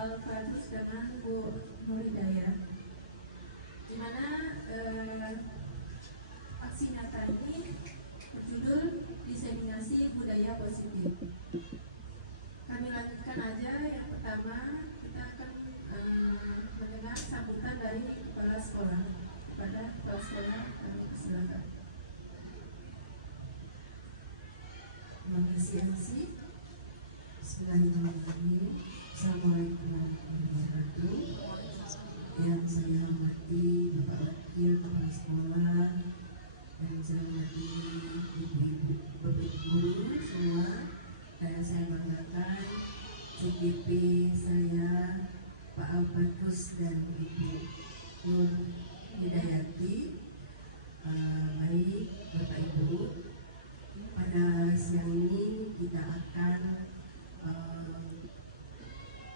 Alfadus dengan Bu Nur Hidayah, di mana aksi nyata ini berjudul diseminasi budaya positif. Kami lanjutkan aja. Yang pertama kita akan mendengar sambutan dari kepala sekolah. Kepada kepala sekolah kami persilakan. Terima kasih Ansi. Bismillahirrahmanirrahim. Assalamualaikum warahmatullahi wabarakatuh. Yang saya hormati Bapak Wakil Kepala Sekolah, yang saya hormati ibu-ibu, bapak guru semua, dan saya banggakan CGP saya Pak Alfadus dan Ibu Nur Hidayati. Baik Bapak Ibu, pada siang ini kita akan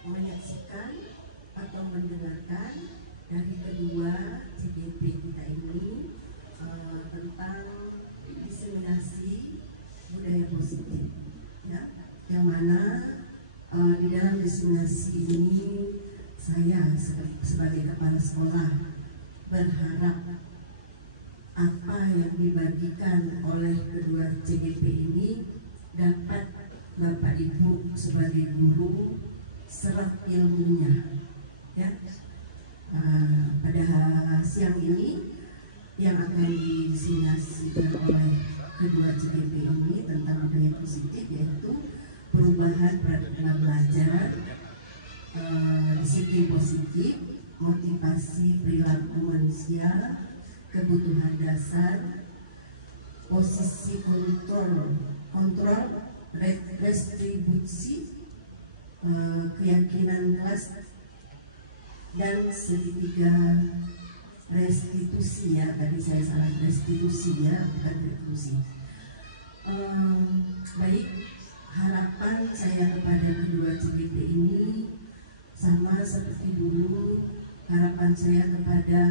menyaksikan atau mendengarkan dari kedua CGP kita ini tentang diseminasi budaya positif, ya, yang mana di dalam diseminasi ini saya sebagai kepala sekolah berharap apa yang dibagikan oleh kedua CGP ini dapat Bapak Ibu sebagai guru serap ilmunya, ya. Pada siang ini yang akan diseminasikan oleh kedua CGP ini tentang budaya positif, yaitu perubahan paradigma belajar, disiplin positif, motivasi perilaku manusia, kebutuhan dasar, posisi kontrol, restribusi, keyakinan kelas, dan segitiga restitusi, ya. Tadi saya salah, restitusi, ya, bukan restitusi. Baik, harapan saya kepada kedua CGP ini sama seperti dulu. Harapan saya kepada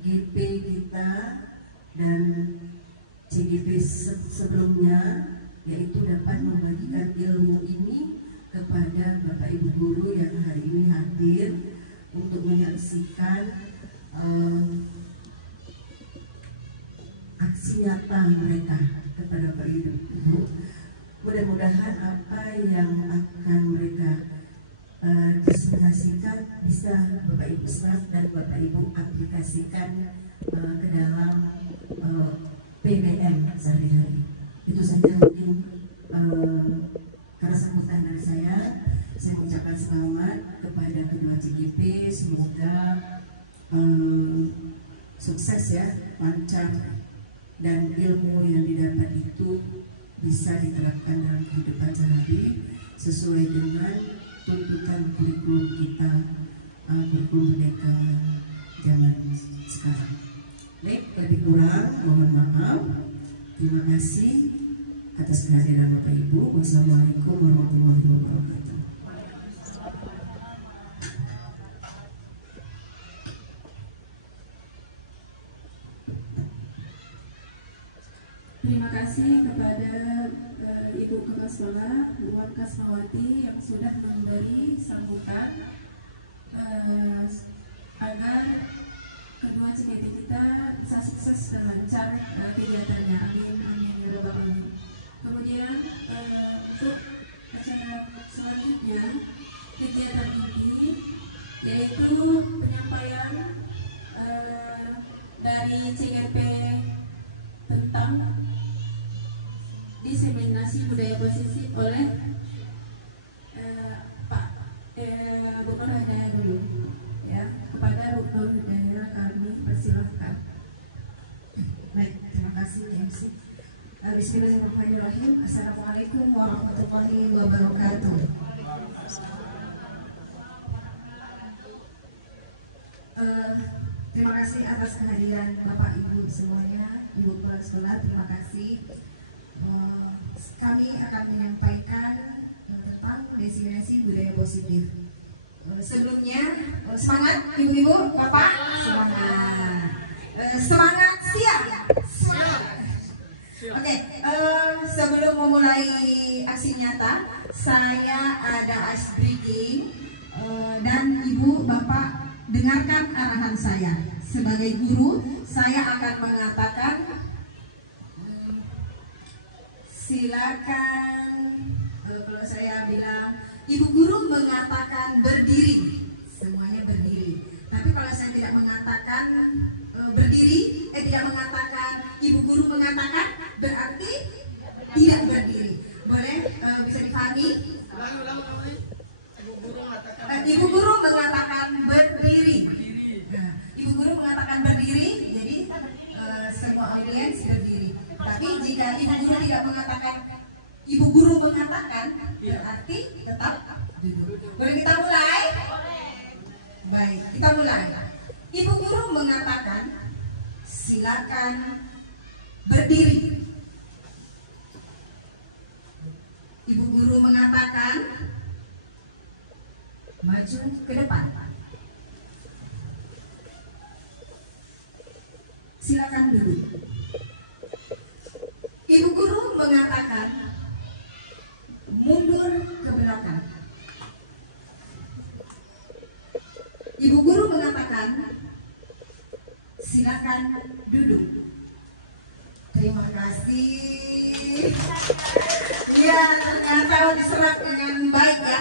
GP kita dan CGP sebelumnya, yaitu dapat membagikan ilmu ini kepada Bapak Ibu guru yang hari ini hadir untuk menyaksikan aksi nyata mereka kepada Bapak Ibu guru. Mudah-mudahan apa yang akan mereka diseminasikan bisa Bapak Ibu serap dan Bapak Ibu aplikasikan ke dalam PBM sehari-hari. Itu saja mungkin karena sambutan dari saya mengucapkan selamat kepada kedua CGP. Semoga sukses, ya, lancar, dan ilmu yang didapat itu bisa diterapkan dalam kehidupan sehari sesuai dengan tuntutan kurikulum kita, kurikulum merdeka zaman sekarang. Baik, lebih kurang mohon maaf. Terima kasih atas kehadiran Bapak Ibu. Wassalamualaikum warahmatullahi wabarakatuh. Terima kasih kepada Ibu Kepala Sekolah, Bu Kasmawati, yang sudah memberi sambutan agar kedua CGP kita bisa sukses dan lancar kegiatannya. Amin, amin, ya Rabbal alamin. Kemudian untuk acara selanjutnya kegiatan ini yaitu penyampaian dari CGP tentang diseminasi budaya positif oleh Pak Bu Nur Hidayah dulu, ya. Kepada Bu Nur Hidayah kami persilahkan. Baik, terima kasih MC. Bismillahirrahmanirrahim. Assalamualaikum warahmatullahi wabarakatuh. Terima kasih atas kehadiran Bapak Ibu semuanya, Ibu Kepala Sekolah. Terima kasih. Kami akan menyampaikan tentang diseminasi budaya positif. Sebelumnya semangat ibu-ibu, bapak, semangat, semangat siap, semangat. Oke, sebelum memulai aksi nyata, saya ada ice breaking dan Ibu Bapak dengarkan arahan saya. Sebagai guru, saya akan mengatakan silakan. Kalau saya bilang Ibu Guru mengatakan berdiri, semuanya berdiri. Tapi kalau saya tidak mengatakan berdiri, tidak mengatakan, Ibu Guru mengatakan, berarti tidak berdiri. Boleh bisa dipahami? Ibu Guru mengatakan berdiri. Nah, Ibu Guru mengatakan berdiri, jadi semua audiens berdiri. Tapi jika Ibu Guru tidak mengatakan, Ibu Guru mengatakan, berarti tetap duduk. Boleh kita mulai? Baik, kita mulai. Ibu Guru mengatakan, silakan berdiri. Ibu Guru mengatakan, maju ke depan. Silakan duduk. Ibu Guru mengatakan, mundur ke belakang. Ibu Guru mengatakan, silakan duduk. Terima kasih. Ya, ternyata diserap dengan baik ya.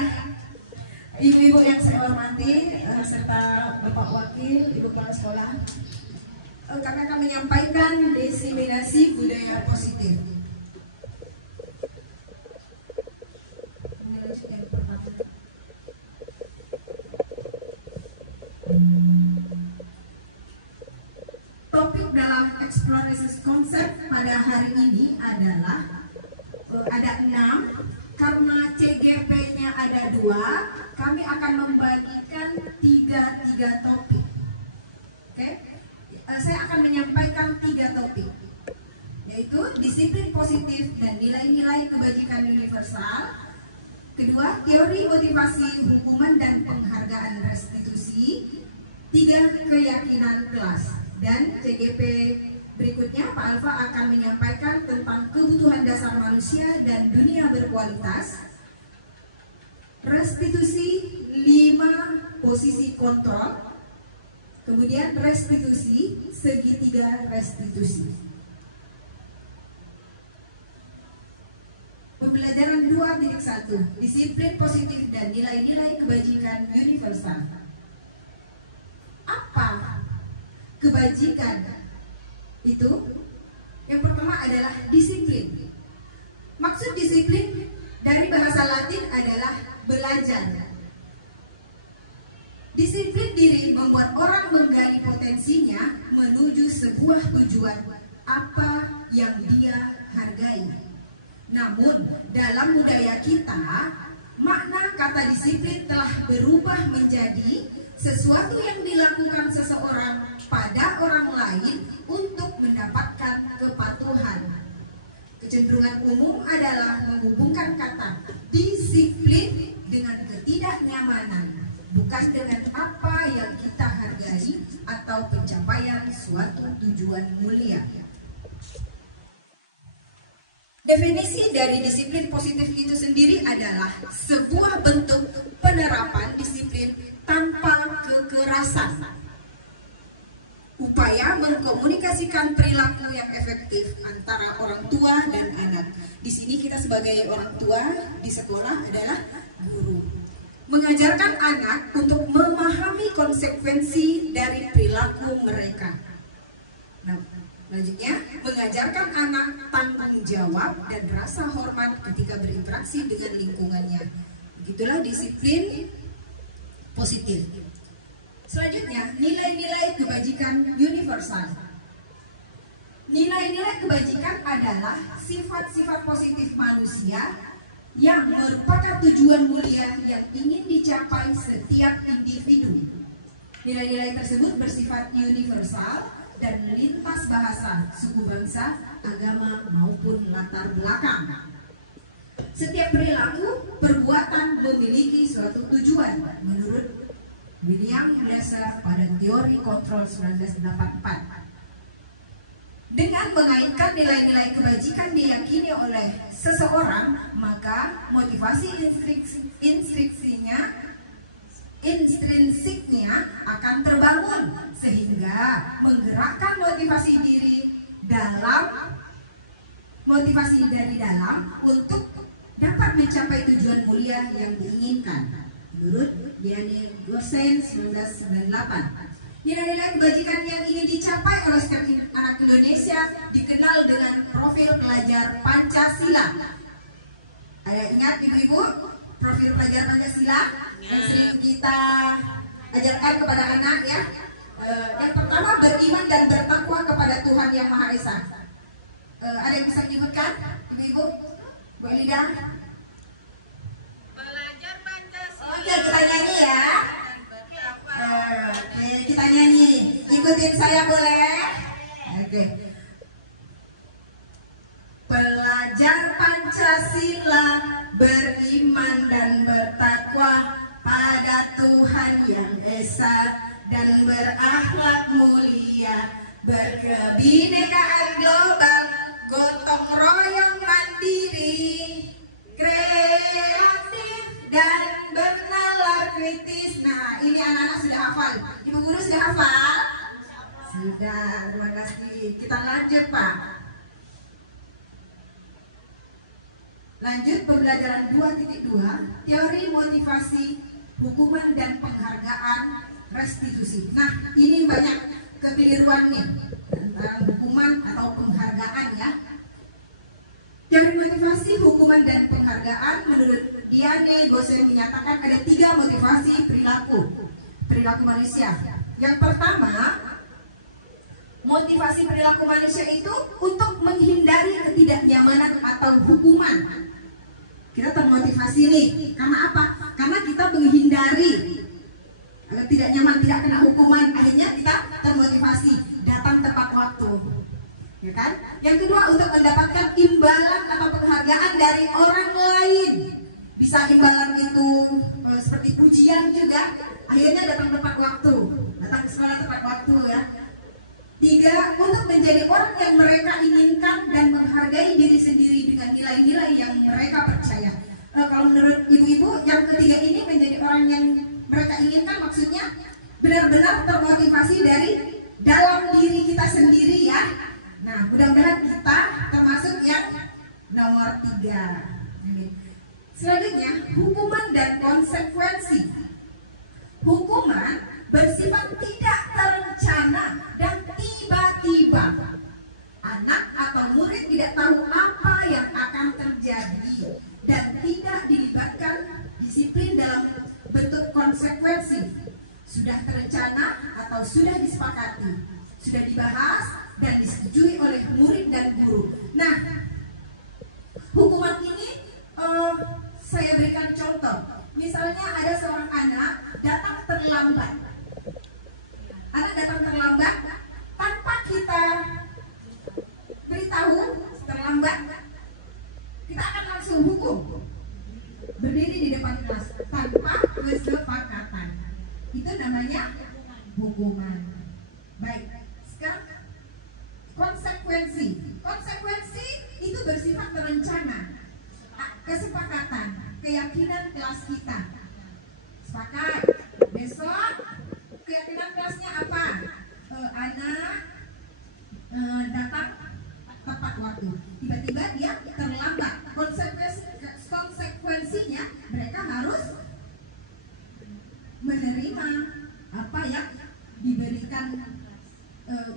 Ibu-ibu yang saya hormati, serta Bapak Wakil, Ibu Kepala Sekolah, kami akan menyampaikan diseminasi budaya positif. Topik dalam eksplorasi konsep pada hari ini adalah ada 6. Karena CGP-nya ada 2, kami akan membagikan 3 topik. Oke? Saya akan menyampaikan 3 topik, yaitu disiplin positif dan nilai-nilai kebajikan universal. Kedua, teori motivasi, hukuman dan penghargaan restitusi. 3, keyakinan kelas. Dan CGP berikutnya, Pak Alfa akan menyampaikan tentang kebutuhan dasar manusia dan dunia berkualitas. Restitusi 5 posisi kontrol. Kemudian restitusi segitiga restitusi. Pembelajaran 2.1, disiplin positif dan nilai-nilai kebajikan universal. Apa kebajikan? Itu yang pertama adalah disiplin. Maksud disiplin dari bahasa Latin adalah belajar. Disiplin diri membuat orang menggali potensinya menuju sebuah tujuan apa yang dia hargai. Namun dalam budaya kita, makna kata disiplin telah berubah menjadi sesuatu yang dilakukan seseorang pada orang lain untuk mendapatkan kepatuhan. Kecenderungan umum adalah menghubungkan kata disiplin dengan ketidaknyamanan, bukan dengan apa yang kita hargai atau pencapaian suatu tujuan mulia. Definisi dari disiplin positif itu sendiri adalah sebuah bentuk penerapan disiplin tanpa kekerasan. Upaya mengkomunikasikan perilaku yang efektif antara orang tua dan anak. Di sini kita sebagai orang tua di sekolah adalah guru. Mengajarkan anak untuk memahami konsekuensi dari perilaku mereka. Nah, selanjutnya, mengajarkan anak tanggung jawab dan rasa hormat ketika berinteraksi dengan lingkungannya. Begitulah disiplin positif. Selanjutnya, nilai-nilai kebajikan universal. Nilai-nilai kebajikan adalah sifat-sifat positif manusia yang merupakan tujuan mulia yang ingin dicapai setiap individu. Nilai-nilai tersebut bersifat universal dan lintas bahasa, suku bangsa, agama maupun latar belakang. Setiap perilaku, perbuatan memiliki suatu tujuan menurut William Glasser pada teori kontrol 1984. Dengan mengaitkan nilai-nilai kebajikan diyakini oleh seseorang, maka motivasi instruksinya intrinsiknya akan terbangun sehingga menggerakkan motivasi dari dalam untuk dapat mencapai tujuan mulia yang diinginkan. Menurut Diane Gosen 1998, nilai-nilai kebajikan yang ingin dicapai oleh setiap anak Indonesia dikenal dengan profil pelajar Pancasila. Ada ingat ibu-ibu profil pelajar Pancasila yang sering kita ajarkan kepada anak ya? Yang pertama, beriman dan bertakwa kepada Tuhan Yang Maha Esa. Ada yang bisa menyebutkan ibu-ibu? Bu Elida? Belajar Pancasila. Oke, kita nyanyi ya. Kita nyanyi. Ikutin saya boleh? Oke. Pelajar Pancasila beriman dan bertakwa pada Tuhan Yang Esa dan berakhlak mulia, berkebinekaan global, gotong royong mandiri, kreatif dan bernalar kritis. Nah, ini anak-anak sudah hafal. Ibu guru sudah hafal? Sudah, terima kasih. Kita lanjut, Pak. Lanjut pembelajaran 2.2, teori motivasi, hukuman dan penghargaan, restitusi. Nah, ini banyak kekeliruan nih tentang hukuman atau penghargaan ya. Teori motivasi, hukuman dan penghargaan menurut Diane Gosen menyatakan ada 3 motivasi perilaku manusia. Yang pertama, motivasi perilaku manusia itu untuk menghindari ketidaknyamanan atau hukuman. Kita termotivasi nih, karena apa? Karena kita menghindari tidak nyaman, tidak kena hukuman, akhirnya kita termotivasi datang tepat waktu, ya kan? Yang kedua, untuk mendapatkan imbalan atau penghargaan dari orang lain. Bisa imbalan itu seperti pujian juga, akhirnya datang tepat waktu, datang ke sekolah tepat waktu ya. 3, untuk menjadi orang yang mereka inginkan dan menghargai diri sendiri dengan nilai-nilai yang mereka percaya. Kalau menurut ibu-ibu, yang ketiga ini menjadi orang yang mereka inginkan maksudnya benar-benar termotivasi dari dalam diri kita sendiri ya. Nah, mudah-mudahan kita termasuk yang nomor 3. Selanjutnya, hukuman dan konsekuensi. Hukuman bersifat tidak terencana dan tiba-tiba. Anak atau murid tidak tahu apa yang akan terjadi dan tidak dilibatkan disiplin dalam bentuk konsekuensi. Sudah terencana atau sudah disepakati, sudah dibahas dan disetujui oleh murid dan guru. Nah, hukuman ini saya berikan contoh. Misalnya ada seorang anak datang terlambat. Anak datang terlambat tanpa kita beritahu terlambat, kita akan langsung hukum. Berdiri di depan kelas tanpa kesepakatan. Itu namanya hukuman. Baik, sekarang konsekuensi. Konsekuensi itu bersifat terencana. Kesepakatan, keyakinan kelas kita. Sepakat, besok keyakinan kelasnya apa? Anak datang tepat waktu. Tiba-tiba dia terlambat. Konsekuensinya mereka harus menerima apa yang diberikan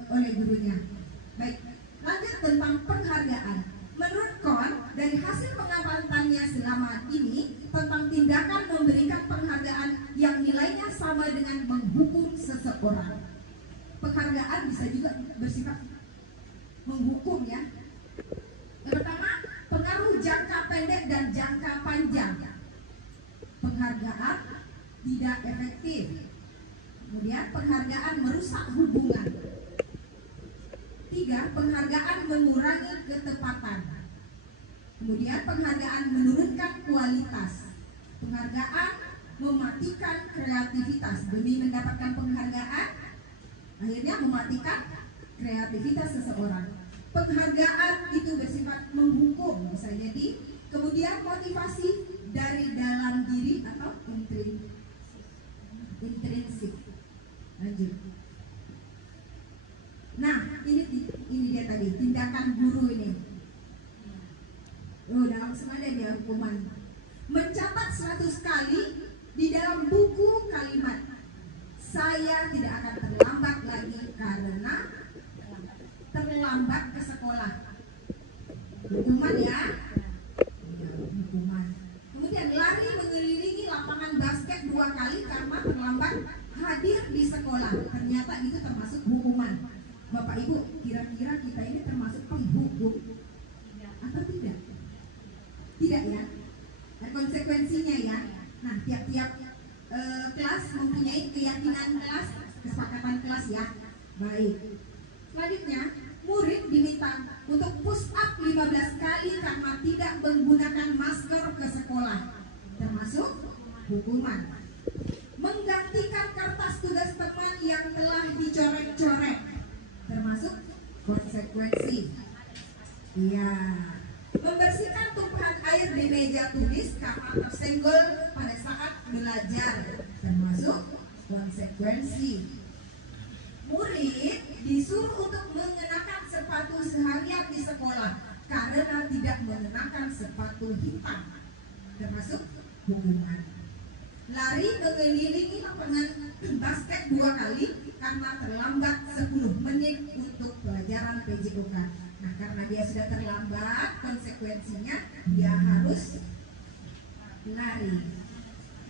oleh gurunya. Baik, lanjut tentang penghargaan. Menurut Kohn, dari hasil pengamatannya selama ini tentang tindakan memberikan penghargaan yang nilainya sama dengan menghukum seseorang. Penghargaan bisa juga bersifat menghukum ya. Yang pertama, pengaruh jangka pendek dan jangka panjang. Penghargaan tidak efektif. Kemudian penghargaan merusak hubungan. 3, penghargaan mengurangi ketepatan. Kemudian penghargaan menurunkan kualitas. Penghargaan mematikan kreativitas. Demi mendapatkan penghargaan, akhirnya mematikan kreativitas seseorang. Penghargaan itu bersifat menghukum, bisa jadi. Kemudian motivasi dari dalam diri atau intrinsik. Lanjut. Nah, ini dia tadi tindakan guru ini. Oh, dalam senada dia hukuman. Mencatat 100 kali di dalam buku kalimat, saya tidak akan terlambat lagi karena terlambat ke sekolah. Hukuman ya. Hukuman. Kemudian lari mengelilingi lapangan basket 2 kali karena terlambat hadir di sekolah. Ternyata itu termasuk hukuman. Bapak Ibu, kira-kira kita ini termasuk penghukum atau tidak? Tidak ya. Ada konsekuensinya ya. Nah, tiap-tiap kelas mempunyai keyakinan kelas, kesepakatan kelas ya. Baik. Selanjutnya, murid diminta untuk push up 15 kali karena tidak menggunakan masker ke sekolah. Termasuk hukuman. Menggantikan kertas tugas teman yang telah dicoret-coret. Termasuk konsekuensi. Iya. Membersihkan tumpahan air di meja tulis karena tersenggol pada saat belajar. Termasuk konsekuensi. Murid disuruh untuk mengenakan sepatu seharian di sekolah karena tidak mengenakan sepatu hitam. Termasuk hukuman. Lari mengelilingi lapangan basket 2 kali karena terlambat 10 menit untuk pelajaran PJOK. Nah, karena dia sudah terlambat, konsekuensinya dia harus lari.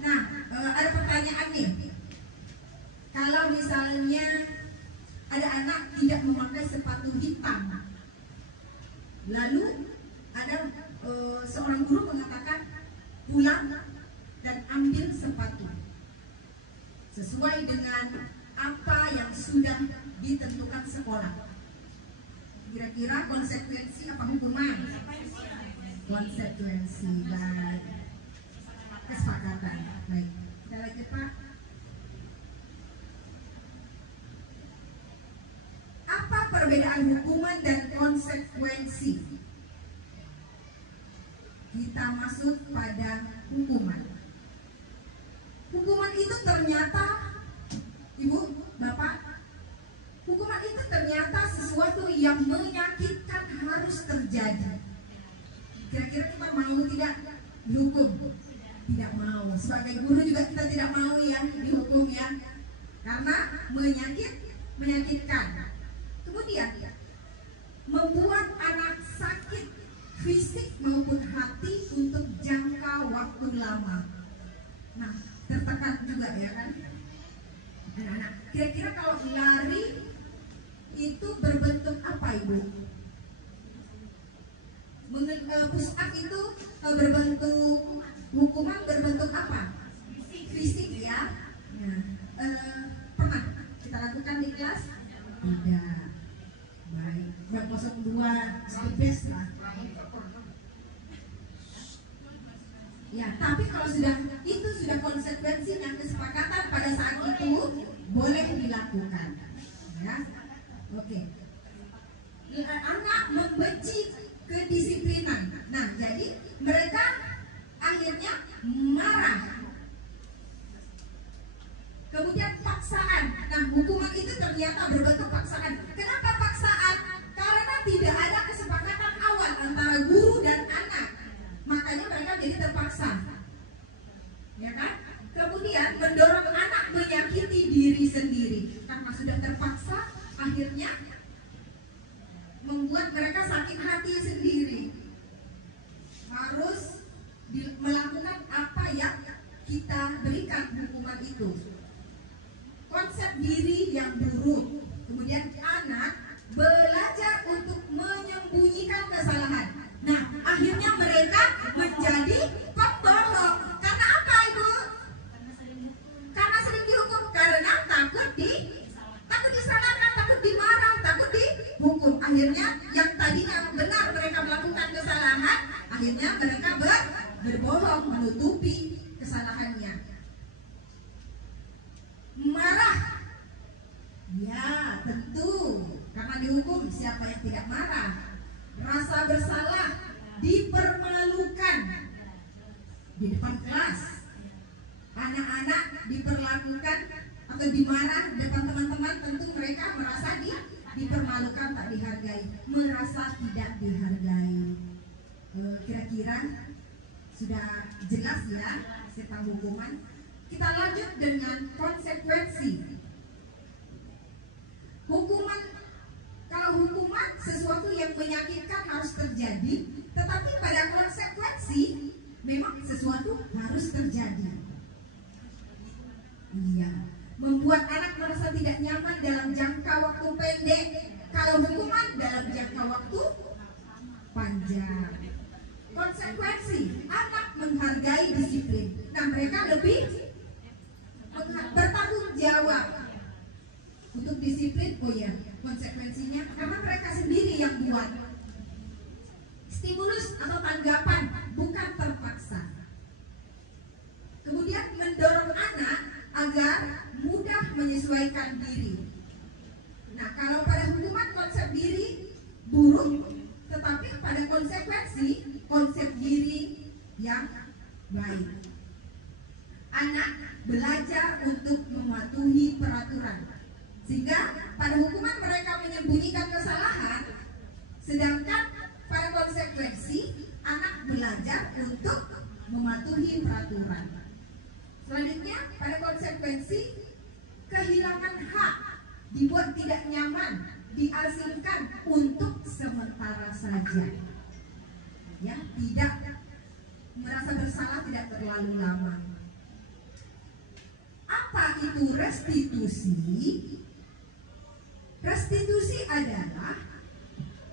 Nah, ada pertanyaan nih. Kalau misalnya ada anak tidak memakai sepatu hitam, lalu ada seorang guru mengatakan pulang dan ambil sepatu sesuai dengan apa yang sudah ditentukan sekolah. Kira-kira konsekuensi apa hukuman? Konsekuensi. Baik. Kesepakatan. Baik. Kita lanjut Pak. Apa perbedaan hukuman dan konsekuensi? Kita masuk pada hukuman. Hukuman itu ternyata, Ibu, Bapak, hukuman itu ternyata sesuatu yang menyakitkan harus terjadi. Kira-kira kita mau tidak dihukum? Tidak mau. Sebagai guru juga kita tidak mau ya dihukum ya, karena menyakitkan. Kemudian membuat anak sakit fisik maupun hati untuk jangka waktu lama. Nah, tertekan juga ya kan anak-anak. Kira-kira kalau lari itu berbentuk apa Ibu? Push up itu berbentuk hukuman, berbentuk apa? Fisik ya. Nah, pernah kita lakukan di kelas? Tidak. Baik. 02 best lah. Ya, tapi kalau itu sudah konsekuensinya, kesepakatan pada saat itu boleh dilakukan. Ya, oke. Anak membenci kedisiplinan. Nah, jadi mereka akhirnya marah. Kemudian paksaan. Nah, hukuman itu ternyata berbentuk paksaan. Kenapa paksaan? Karena tidak ada kesepakatan awal antara guru dan anak. Makanya mereka jadi terpaksa. Ya kan? Kemudian mendorong anak menyakiti diri sendiri. Karena sudah terpaksa, akhirnya membuat mereka sakit hati sendiri. Harus melakukan apa yang kita berikan hukuman itu. Konsep diri yang buruk. Kemudian anak belajar untuk menyembunyikan kesalahan. Nah, akhirnya mereka menjadi pembohong. Karena apa Ibu? Karena sering dihukum. Karena takut disalahkan, takut dimarah, takut dihukum. Akhirnya yang tadinya benar mereka melakukan kesalahan, akhirnya mereka berbohong, menutupi kesalahannya. Marah. Ya, tentu. Karena dihukum, siapa yang tidak marah? Rasa bersalah, dipermalukan di depan kelas. anak-anak diperlakukan atau dimarah depan teman-teman, tentu mereka merasa dipermalukan, tak dihargai, merasa tidak dihargai. Kira-kira sudah jelas ya tentang hukuman. Kita lanjut dengan konsekuensi. Hukuman, kalau hukuman sesuatu yang menyakitkan harus terjadi, tetapi pada konsekuensi memang sesuatu harus terjadi. Iya, membuat anak merasa tidak nyaman dalam jangka waktu pendek. Kalau hukuman dalam jangka waktu panjang. Konsekuensi, anak menghargai disiplin. Nah, mereka lebih bertanggung jawab untuk disiplin. Oh ya, konsekuensinya karena mereka sendiri yang buat. Stimulus atau tanggapan, bukan terpaksa. Kemudian mendorong anak agar mudah menyesuaikan diri. Nah, kalau pada hukuman konsep diri buruk, tetapi pada konsekuensi konsep diri yang baik. Anak belajar untuk mematuhi peraturan, sehingga pada hukuman mereka menyembunyikan kesalahan, sedangkan pada konsekuensi anak belajar untuk mematuhi peraturan. Selanjutnya pada konsekuensi kehilangan hak, dibuat tidak nyaman, diasingkan untuk sementara saja. Ya, tidak merasa bersalah tidak terlalu lama. Apa itu restitusi? Restitusi adalah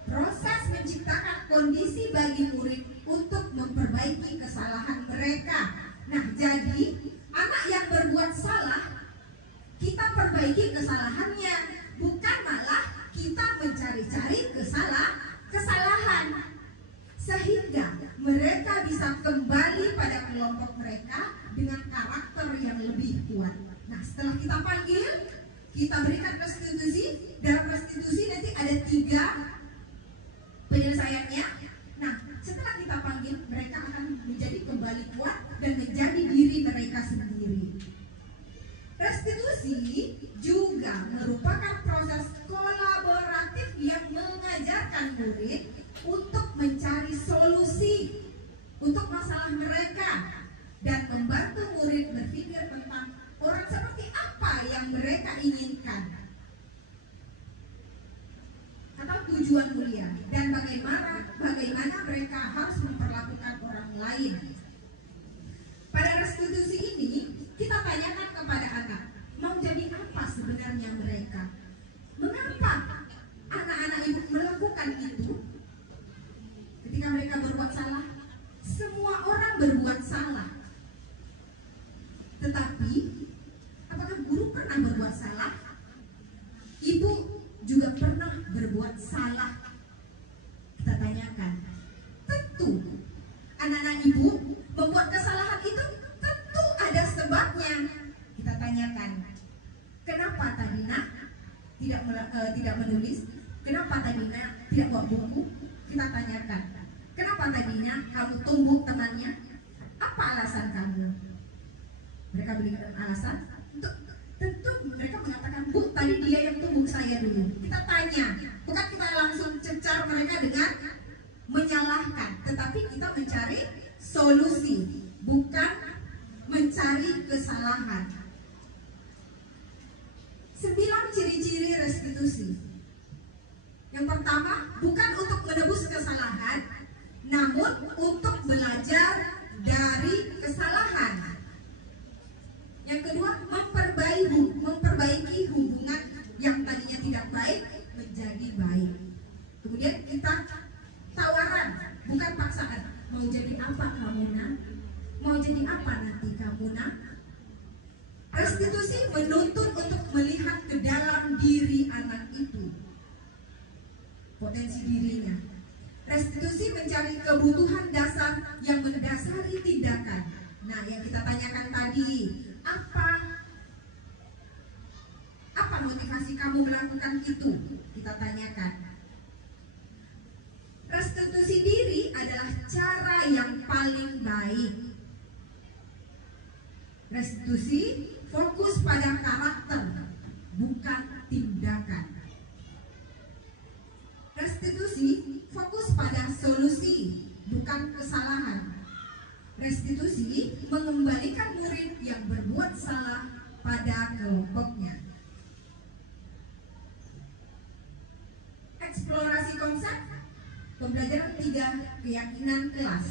proses menciptakan kondisi bagi murid untuk memperbaiki kesalahan mereka. Nah, jadi anak yang berbuat salah, kita perbaiki kesalahannya, bukan malah kita mencari-cari kesalahan, sehingga mereka bisa kembali pada kelompok mereka dengan karakter yang lebih kuat. Nah, setelah kita panggil, kita berikan restitusi. Dalam restitusi nanti ada 3 penyelesaiannya. Nah, setelah kita panggil, mereka akan menjadi kembali kuat dan menjadi diri mereka sendiri. Restitusi juga merupakan proses kolaboratif yang mengajarkan murid untuk mencari solusi untuk masalah mereka dan membantu murid berpikir tentang orang seperti apa yang mereka inginkan atau tujuan mulia, dan bagaimana mereka harus memperlakukan orang lain. Pada restitusi ini kita tanyakan kepada anak, mau jadi apa sebenarnya mereka? Mengapa anak-anak itu melakukan itu? Ketika mereka berbuat salah, semua orang berbuat salah. Tetapi apakah guru pernah berbuat salah? Ibu juga pernah berbuat salah. Kita tanyakan, tentu anak-anak ibu membuat kesalahan itu tentu ada sebabnya. Kita tanyakan, kenapa Tadina tidak menulis? Kenapa Tadina tidak bawa buku? Kita tanyakan, kenapa Tadina kamu tumbuk temannya? Apa alasan kamu? Mereka berikan alasan. Tentu mereka mengatakan, Bu, tadi dia yang tumbuk saya dulu. Kita tanya, bukan kita langsung cecar mereka dengan menyalahkan, tetapi kita mencari solusi, bukan mencari kesalahan. 9 ciri-ciri restitusi. Yang pertama, bukan untuk menebus kesalahan, namun untuk belajar dari kesalahan. Yang kedua, memperbaiki hubungan yang tadinya tidak baik menjadi baik. Kemudian kita tawaran, bukan paksaan. Mau jadi apa kamu nak? Mau jadi apa nanti kamu nak? Restitusi menuntut untuk melihat ke dalam diri anak itu, potensi dirinya. Restitusi mencari kebutuhan dasar yang mendasari tindakan. Nah, yang kita tanyakan tadi, apa motivasi kamu melakukan itu? Kita tanyakan. Restitusi diri adalah cara yang paling baik. Restitusi fokus pada karakter, bukan tindakan. Restitusi fokus pada solusi, bukan kesalahan. Restitusi mengembalikan murid yang berbuat salah pada kelompoknya. Eksplorasi konsep, pembelajaran 3, keyakinan kelas.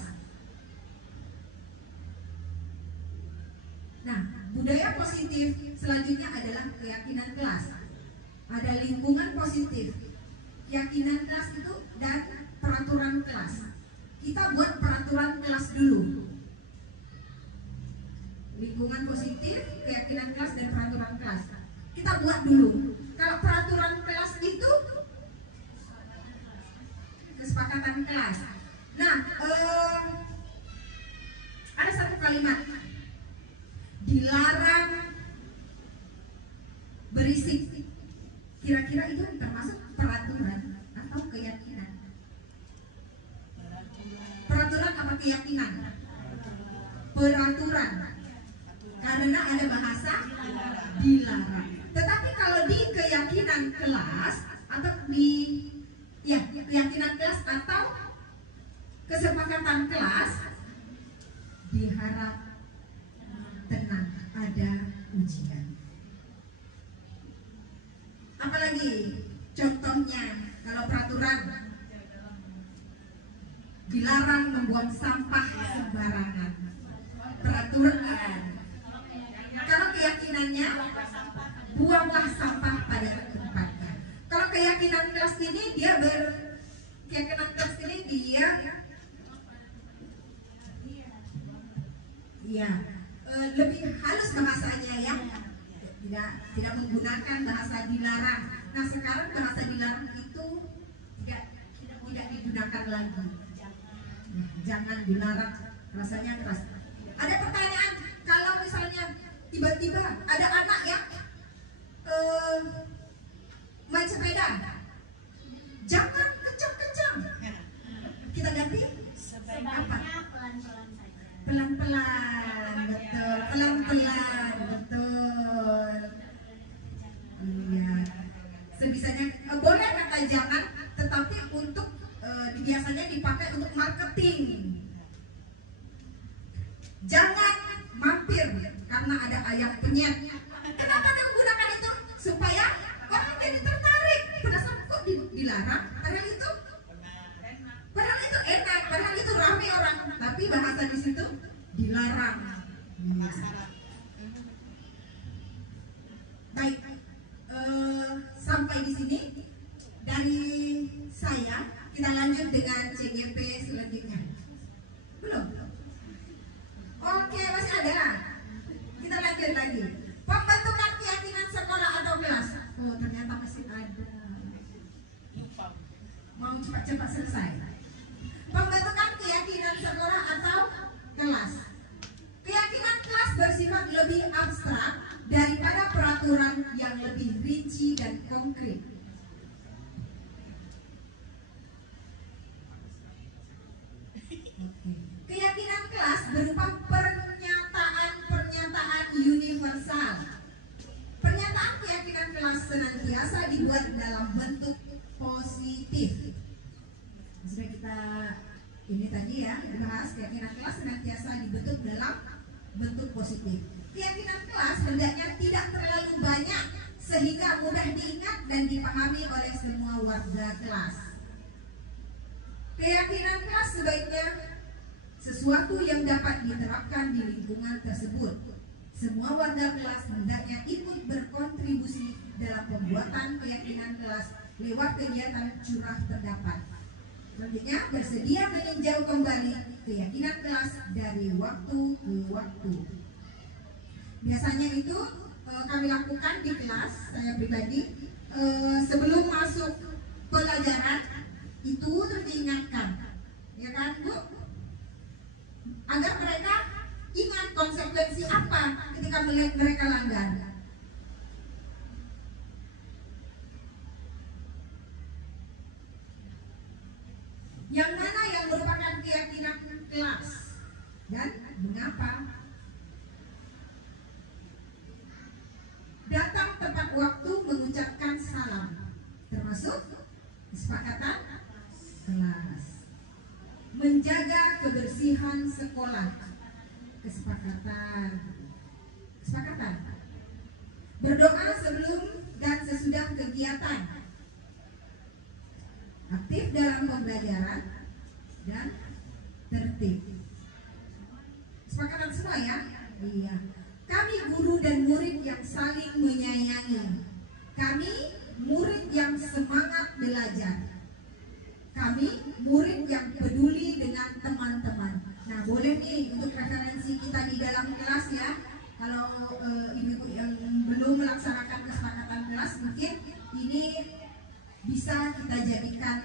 Nah, budaya positif selanjutnya adalah keyakinan kelas. Ada lingkungan positif, keyakinan kelas itu, dan peraturan kelas. Kita buat peraturan kelas dulu. Lingkungan positif, keyakinan kelas, dan peraturan kelas. Kita buat dulu. Kalau peraturan kelas itu kesepakatan kelas. Nah, ada satu kalimat, dilarang berisik. Kira-kira itu termasuk peraturan atau keyakinan? Peraturan apa keyakinan? Peraturan. Karena ada bahasa dilarang. Tetapi kalau di keyakinan kelas atau di keyakinan kelas atau kesepakatan kelas, diharap tenang, ada ujian. Apalagi contohnya kalau peraturan, dilarang membuang sampah sembarangan. Peraturan. Kalau keyakinannya, buanglah sampah pada tempatnya. Kalau keyakinan kelas ini lebih halus bahasanya ya, tidak menggunakan bahasa dilarang. Nah, sekarang bahasa dilarang itu tidak digunakan lagi. Jangan dilarang, rasanya keras. Ada pertanyaan, kalau misalnya tiba-tiba ada anak ya main sepeda, jangan kencang-kencang. Kita ganti apa? Pelan-pelan, betul. Pelan-pelan, betul. Iya. Sebisanya boleh kata jangan, tetapi untuk biasanya dipakai untuk marketing. Jangan mampir karena ada ayam penyet. Kenapa dia menggunakan itu? Supaya orang jadi tertarik. Penasaran kok dilarang? Padahal itu enak, padahal itu rame orang. Tapi bahasa di situ dilarang. Baik, sampai di sini dari saya. Kita lanjut dengan CGP selanjutnya. Belum? Oke, masih ada. Kita lanjut lagi. Pembentukan keyakinan sekolah atau kelas. Oh, ternyata masih ada. Mau cepat-cepat selesai. Pembentukan keyakinan sekolah atau kelas. Keyakinan kelas bersifat lebih abstrak daripada peraturan yang lebih rinci dan konkret. Keyakinan kelas berupa pernyataan universal. Pernyataan keyakinan kelas senantiasa dibuat dalam bentuk positif. Sudah kita ini tadi ya dibahas, keyakinan kelas senantiasa dibentuk dalam bentuk positif. Keyakinan kelas hendaknya tidak terlalu banyak sehingga mudah diingat dan dipahami oleh semua warga kelas. Keyakinan kelas sebaiknya sesuatu yang dapat diterapkan di lingkungan tersebut. Semua warga kelas hendaknya ikut berkontribusi dalam pembuatan keyakinan kelas lewat kegiatan curah pendapat. Selanjutnya, bersedia meninjau kembali keyakinan kelas dari waktu ke waktu. Biasanya itu kami lakukan di kelas, saya pribadi, sebelum masuk pelajaran itu terus diingatkan, ya kan Bu? Agar mereka ingat konsekuensi apa ketika melihat mereka langgar. Yang mana yang merupakan keyakinan kelas dan mengapa? kesepakatan. Kesepakatan. Berdoa sebelum dan sesudah kegiatan. Aktif dalam pembelajaran dan tertib. Kesepakatan semua ya? Iya. Kami guru dan murid yang saling menyayangi. Kami murid yang semangat belajar. Kami murid yang peduli dengan teman-teman. Nah, boleh nih untuk referensi kita di dalam kelas ya. Kalau ibu-ibu yang belum melaksanakan kesepakatan kelas, mungkin ini bisa kita jadikan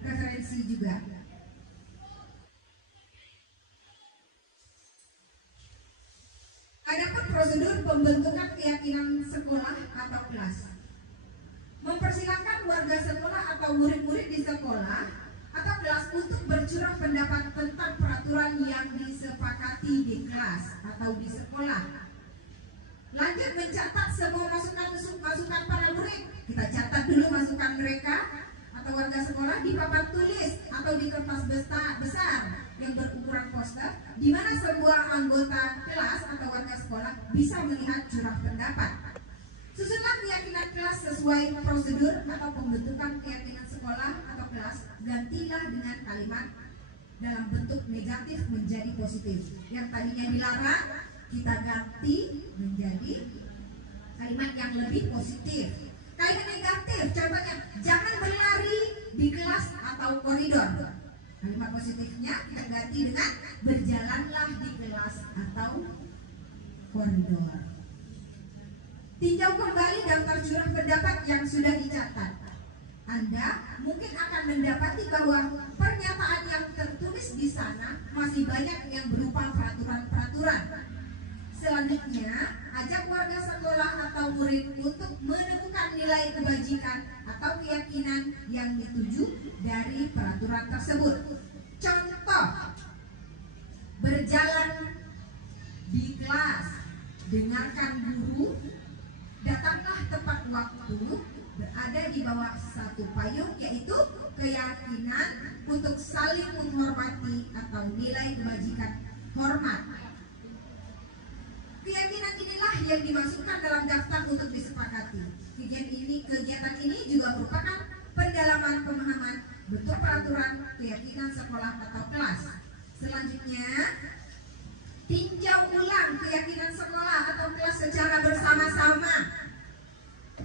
referensi juga. Adapun prosedur pembentukan keyakinan sekolah atau kelas. Mempersilahkan warga sekolah atau murid-murid di sekolah atau kelas untuk bercurah pendapat tentang peraturan yang disepakati di kelas atau di sekolah. Lanjut mencatat semua masukan para murid. Kita catat dulu masukan mereka atau warga sekolah di papan tulis atau di kertas besar yang berukuran poster, di mana sebuah anggota kelas atau warga sekolah bisa melihat curah pendapat. Susunlah keyakinan kelas sesuai prosedur atau pembentukan keyakinan sekolah atau kelas. Gantilah dengan kalimat dalam bentuk negatif menjadi positif. Yang tadinya dilarang, kita ganti menjadi kalimat yang lebih positif. Kalimat negatif, contohnya jangan berlari di kelas atau koridor. Kalimat positifnya kita ganti dengan berjalanlah di kelas atau koridor. Tinjau kembali daftar curah pendapat yang sudah dicatat. Anda mungkin akan mendapati bahwa pernyataan yang tertulis di sana masih banyak yang berupa peraturan-peraturan. Selanjutnya, ajak warga sekolah atau murid untuk menemukan nilai kebajikan atau keyakinan yang dituju dari peraturan tersebut. Contoh, berjalan di kelas, dengarkan guru, datanglah tepat waktu, berada di bawah satu payung, yaitu keyakinan untuk saling menghormati atau nilai kebajikan hormat. Keyakinan inilah yang dimasukkan dalam daftar untuk disepakati. Kegiatan ini juga merupakan pendalaman pemahaman bentuk peraturan keyakinan sekolah atau kelas. Selanjutnya, tinjau ulang keyakinan sekolah atau kelas secara bersama-sama.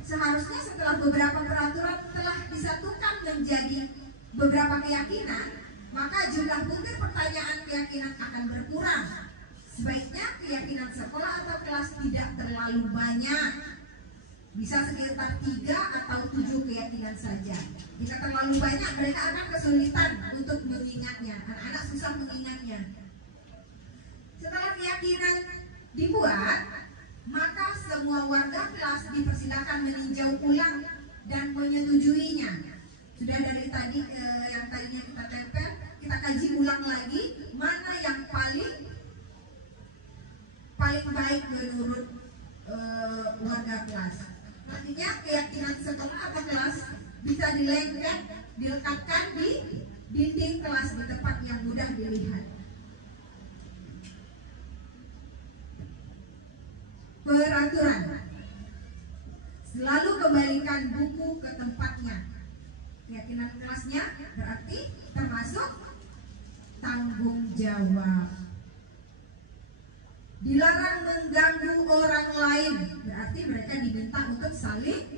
Seharusnya setelah beberapa peraturan telah disatukan menjadi beberapa keyakinan, maka jumlah butir pertanyaan keyakinan akan berkurang. Sebaiknya keyakinan sekolah atau kelas tidak terlalu banyak. Bisa sekitar 3 atau 7 keyakinan saja. Jika terlalu banyak, mereka akan kesulitan untuk mengingatnya. Anak-anak susah mengingatnya. Setelah keyakinan dibuat, maka semua warga kelas dipersilakan meninjau ulang dan menyetujuinya. Sudah dari tadi yang tadinya kita tempel, kita kaji ulang lagi mana yang paling baik menurut warga kelas. Nantinya keyakinan sekolah atau kelas bisa dilekatkan di dinding kelas di tempat yang mudah dilihat. Peraturan. Selalu kembalikan buku ke tempatnya. Keyakinan kelasnya berarti termasuk tanggung jawab. Dilarang mengganggu orang lain, berarti mereka diminta untuk saling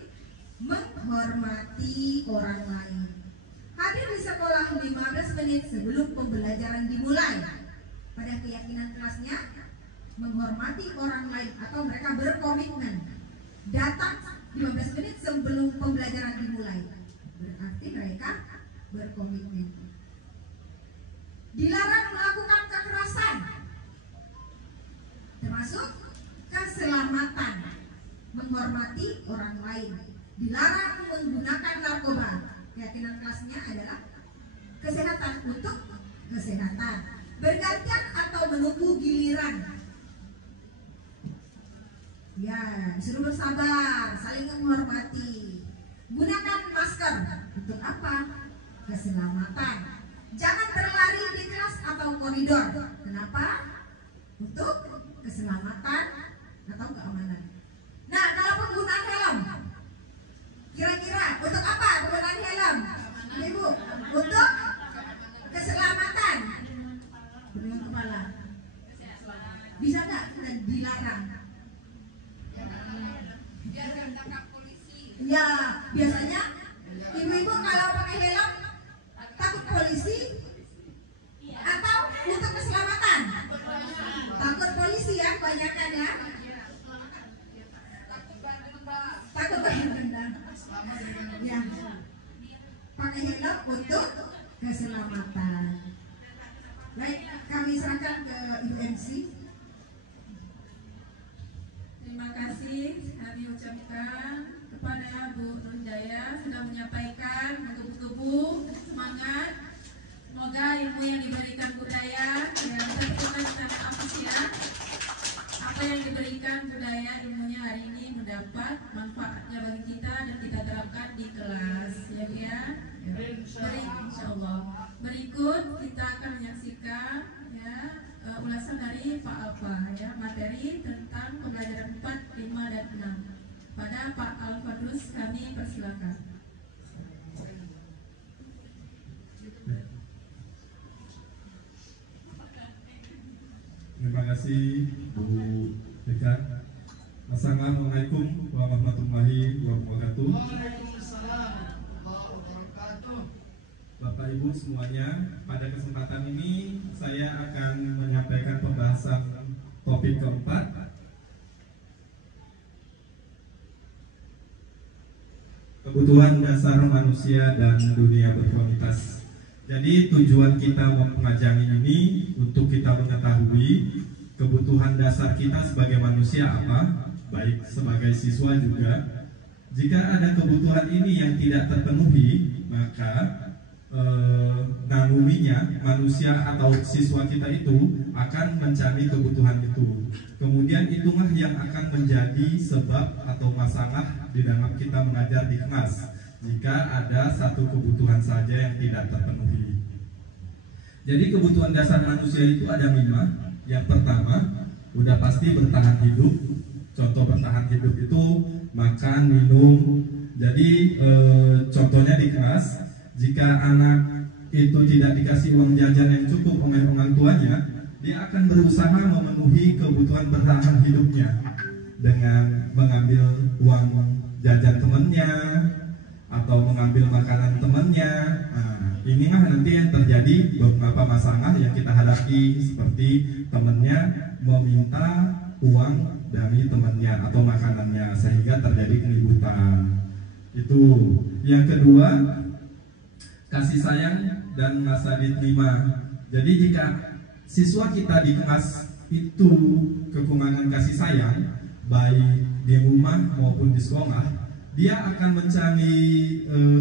menghormati orang lain. Hadir di sekolah 15 menit sebelum pembelajaran dimulai. Pada keyakinan kelasnya, menghormati orang lain atau mereka berkomitmen datang 15 menit sebelum pembelajaran dimulai, berarti mereka berkomitmen. Dilarang melakukan kekerasan, termasuk keselamatan, menghormati orang lain. Dilarang menggunakan narkoba. Keyakinan kelasnya adalah kesehatan, untuk kesehatan. Bergantian atau menunggu giliran. Ya, disuruh bersabar, saling menghormati. Gunakan masker. Untuk apa? Keselamatan. Jangan berlari di kelas atau koridor. Kenapa? Untuk keselamatan atau keamanan. Nah, kalau penggunaan helm, kira-kira untuk apa penggunaan helm? Ibu, untuk keselamatan. Dengan kepala. Bisa nggak dilarang? Ya, biasanya ibu-ibu kalau pakai helm takut polisi atau untuk keselamatan? Takut polisi ya, kebanyakan ya. Takut benda. Ya. Pakai helm untuk keselamatan. Baik, kami serahkan ke UMC. Terima kasih kami ucapkan kepada Bu Nurjaya sudah menyampaikan menggebu-gebu semangat. Semoga ilmu yang diberikan Bu Daya ya, kita apresiasi apa yang diberikan Bu Daya ilmunya hari ini mendapat manfaatnya bagi kita dan kita terapkan di kelas ya Bu ya. Insyaallah. Berikut kita akan menyaksikan ya ulasan dari Pak Alfa ya, materi tentang pembelajaran 4, 5 dan 6. Pada Pak Alfadrus kami persilakan. Terima kasih Bu Dekan. Assalamualaikum warahmatullahi wabarakatuh. Bapak Ibu semuanya, pada kesempatan ini saya akan menyampaikan pembahasan topik keempat, kebutuhan dasar manusia dan dunia berkualitas. Jadi tujuan kita mempelajari ini untuk kita mengetahui kebutuhan dasar kita sebagai manusia apa, baik sebagai siswa juga. Jika ada kebutuhan ini yang tidak terpenuhi, maka nanguminya manusia atau siswa kita itu akan mencari kebutuhan itu. Kemudian itulah yang akan menjadi sebab atau masalah di dalam kita mengajar di kelas jika ada satu kebutuhan saja yang tidak terpenuhi. Jadi kebutuhan dasar manusia itu ada 5. Yang pertama, udah pasti bertahan hidup. Contoh bertahan hidup itu makan, minum. Jadi contohnya di kelas, jika anak itu tidak dikasih uang jajan yang cukup oleh orang tuanya, dia akan berusaha memenuhi kebutuhan bertahan hidupnya dengan mengambil uang jajan temannya atau mengambil makanan temannya. Nah, inilah nanti yang terjadi beberapa masalah yang kita hadapi, seperti temannya meminta uang dari temannya atau makanannya sehingga terjadi keributan. Itu. Yang kedua, kasih sayang dan rasa diterima. Jadi jika siswa kita di kelas itu kekurangan kasih sayang, baik di rumah maupun di sekolah, dia akan mencari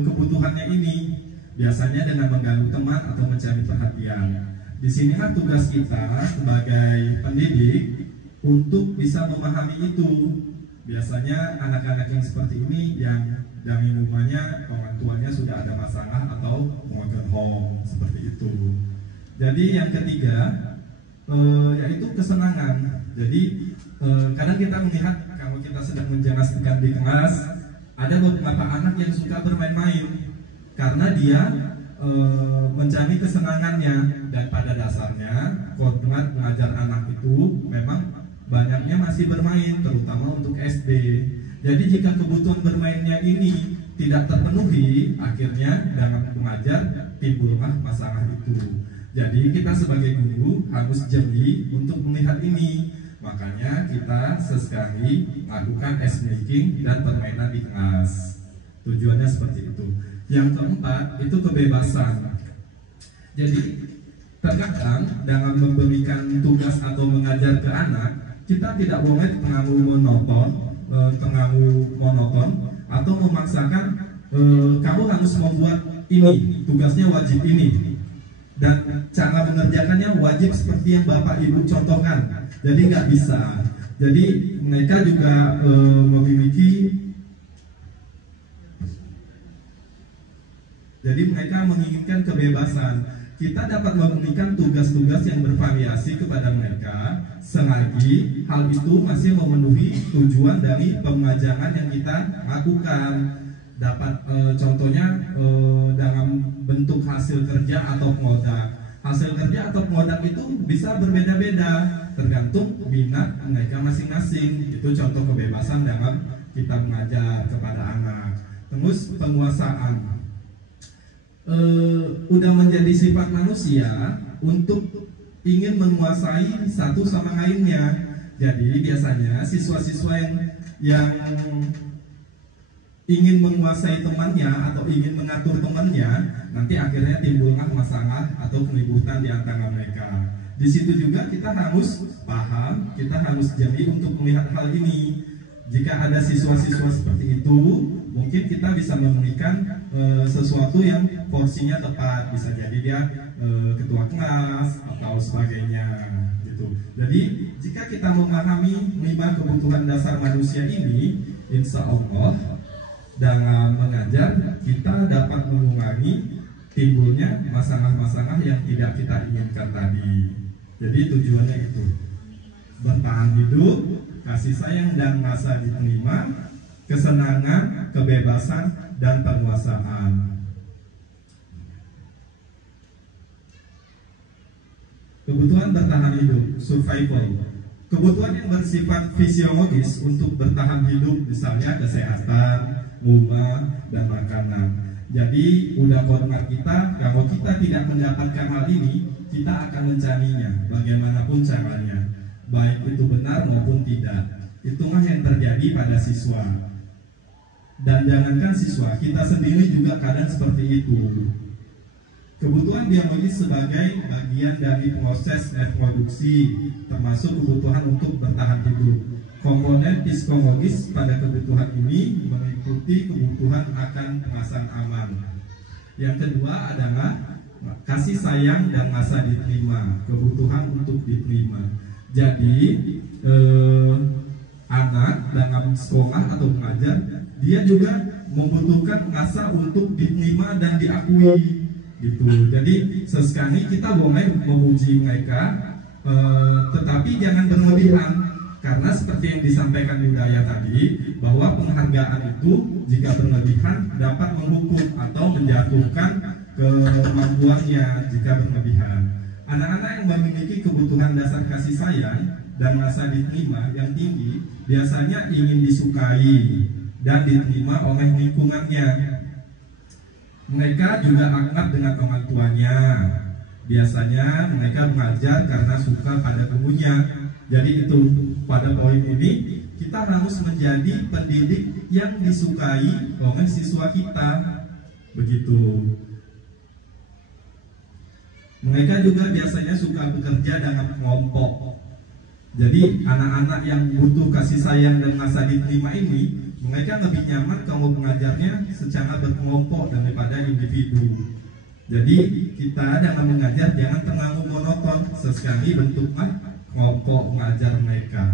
kebutuhannya ini biasanya dengan mengganggu teman atau mencari perhatian. Di sinilah tugas kita sebagai pendidik untuk bisa memahami itu. Biasanya anak-anak yang seperti ini yang dari rumahnya orang tuanya sudah ada masalah atau broken home seperti itu. Jadi yang ketiga yaitu kesenangan. Jadi kadang kita melihat kalau kita sedang menjelaskan di kelas, ada beberapa anak yang suka bermain-main karena dia mencari kesenangannya, dan pada dasarnya kodrat mengajar anak itu memang banyaknya masih bermain, terutama untuk SD. Jadi jika kebutuhan bermainnya ini tidak terpenuhi, akhirnya dalam mengajar timbullah masalah itu. Jadi kita sebagai guru harus jeli untuk melihat ini. Makanya kita sesekali lakukan ice breaking dan permainan di kelas. Tujuannya seperti itu. Yang keempat itu kebebasan. Jadi terkadang dalam memberikan tugas atau mengajar ke anak, kita tidak boleh terlalu monoton atau memaksakan kamu harus membuat ini, tugasnya wajib ini, dan cara mengerjakannya wajib seperti yang Bapak Ibu contohkan. Jadi nggak bisa. Jadi mereka juga memiliki, jadi mereka menginginkan kebebasan. kita dapat memberikan tugas-tugas yang bervariasi kepada mereka selagi hal itu masih memenuhi tujuan dari pembelajaran yang kita lakukan. Dapat contohnya dalam bentuk hasil kerja atau produk. Hasil kerja atau produk itu bisa berbeda-beda tergantung minat mereka masing-masing. Itu contoh kebebasan dalam kita mengajar kepada anak. Terus penguasaan. Udah menjadi sifat manusia untuk ingin menguasai satu sama lainnya. Jadi biasanya siswa-siswa yang ingin menguasai temannya atau ingin mengatur temannya, nanti akhirnya timbullah masalah atau keributan di antara mereka. Di situ juga kita harus paham, kita harus jeli untuk melihat hal ini. Jika ada siswa-siswa seperti itu, mungkin kita bisa memberikan sesuatu yang porsinya tepat. Bisa jadi dia ketua kelas atau sebagainya gitu. Jadi jika kita memahami 5 kebutuhan dasar manusia ini, insya Allah dalam mengajar kita dapat mengurangi timbulnya masalah-masalah yang tidak kita inginkan tadi. Jadi tujuannya itu bertahan hidup, kasih sayang dan rasa diterima, kesenangan, kebebasan, dan penguasaan. Kebutuhan bertahan hidup, survival. Kebutuhan yang bersifat fisiologis untuk bertahan hidup, misalnya kesehatan, rumah, dan makanan. Jadi udah hormat kita, kalau kita tidak mendapatkan hal ini, kita akan mencarinya bagaimanapun caranya, baik itu benar maupun tidak. Itulah yang terjadi pada siswa. Dan jangankan siswa, kita sendiri juga kadang seperti itu. Kebutuhan biologis sebagai bagian dari proses reproduksi, termasuk kebutuhan untuk bertahan hidup. Komponen psikologis pada kebutuhan ini mengikuti kebutuhan akan perasaan aman. Yang kedua adalah kasih sayang dan rasa diterima, kebutuhan untuk diterima. Jadi anak dalam sekolah atau mengajar, dia juga membutuhkan rasa untuk diterima dan diakui gitu. Jadi sesekali kita boleh memuji mereka, tetapi jangan berlebihan. Karena seperti yang disampaikan budaya tadi, bahwa penghargaan itu jika berlebihan dapat menghukum atau menjatuhkan kemampuannya jika berlebihan. Anak-anak yang memiliki kebutuhan dasar kasih sayang dan rasa diterima yang tinggi biasanya ingin disukai dan diterima oleh lingkungannya. Mereka juga akrab dengan orang tuanya. Biasanya mereka belajar karena suka pada gurunya. Jadi itu, pada poin ini kita harus menjadi pendidik yang disukai oleh siswa kita. Begitu. Mereka juga biasanya suka bekerja dalam kelompok. Jadi anak-anak yang butuh kasih sayang dan rasa diterima ini, mereka lebih nyaman kalau mengajarnya secara berkelompok daripada individu. Jadi kita dalam mengajar jangan terlalu monoton, sesekali bentuklah kelompok mengajar mereka.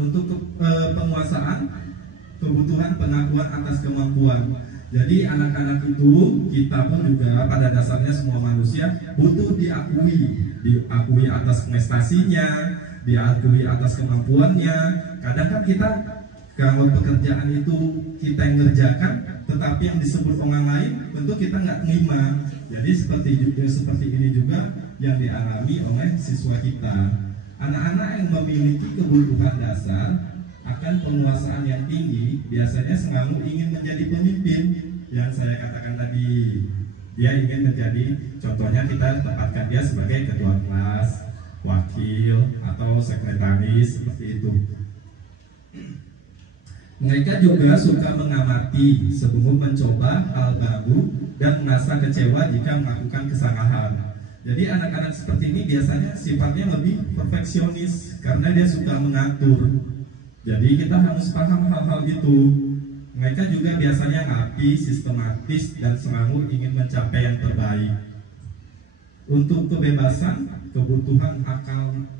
Untuk penguasaan, kebutuhan pengakuan atas kemampuan. Jadi anak-anak itu, kita pun juga pada dasarnya semua manusia butuh diakui atas prestasinya, diakui atas kemampuannya. Kadang kan kita kalau pekerjaan itu kita yang ngerjakan, tetapi yang disebut orang lain tentu kita nggak terima. Jadi seperti ini juga yang dialami oleh siswa kita. Anak-anak yang memiliki kebutuhan dasar akan penguasaan yang tinggi biasanya selalu ingin menjadi pemimpin. Yang saya katakan tadi, dia ingin menjadi, contohnya kita tempatkan dia sebagai ketua kelas, wakil, atau sekretaris, seperti itu. Mereka juga suka mengamati sebelum mencoba hal baru dan merasa kecewa jika melakukan kesalahan. Jadi anak-anak seperti ini biasanya sifatnya lebih perfeksionis karena dia suka mengatur. Jadi kita harus paham hal-hal itu. Mereka juga biasanya rapi, sistematis, dan selalu ingin mencapai yang terbaik. Untuk kebebasan, kebutuhan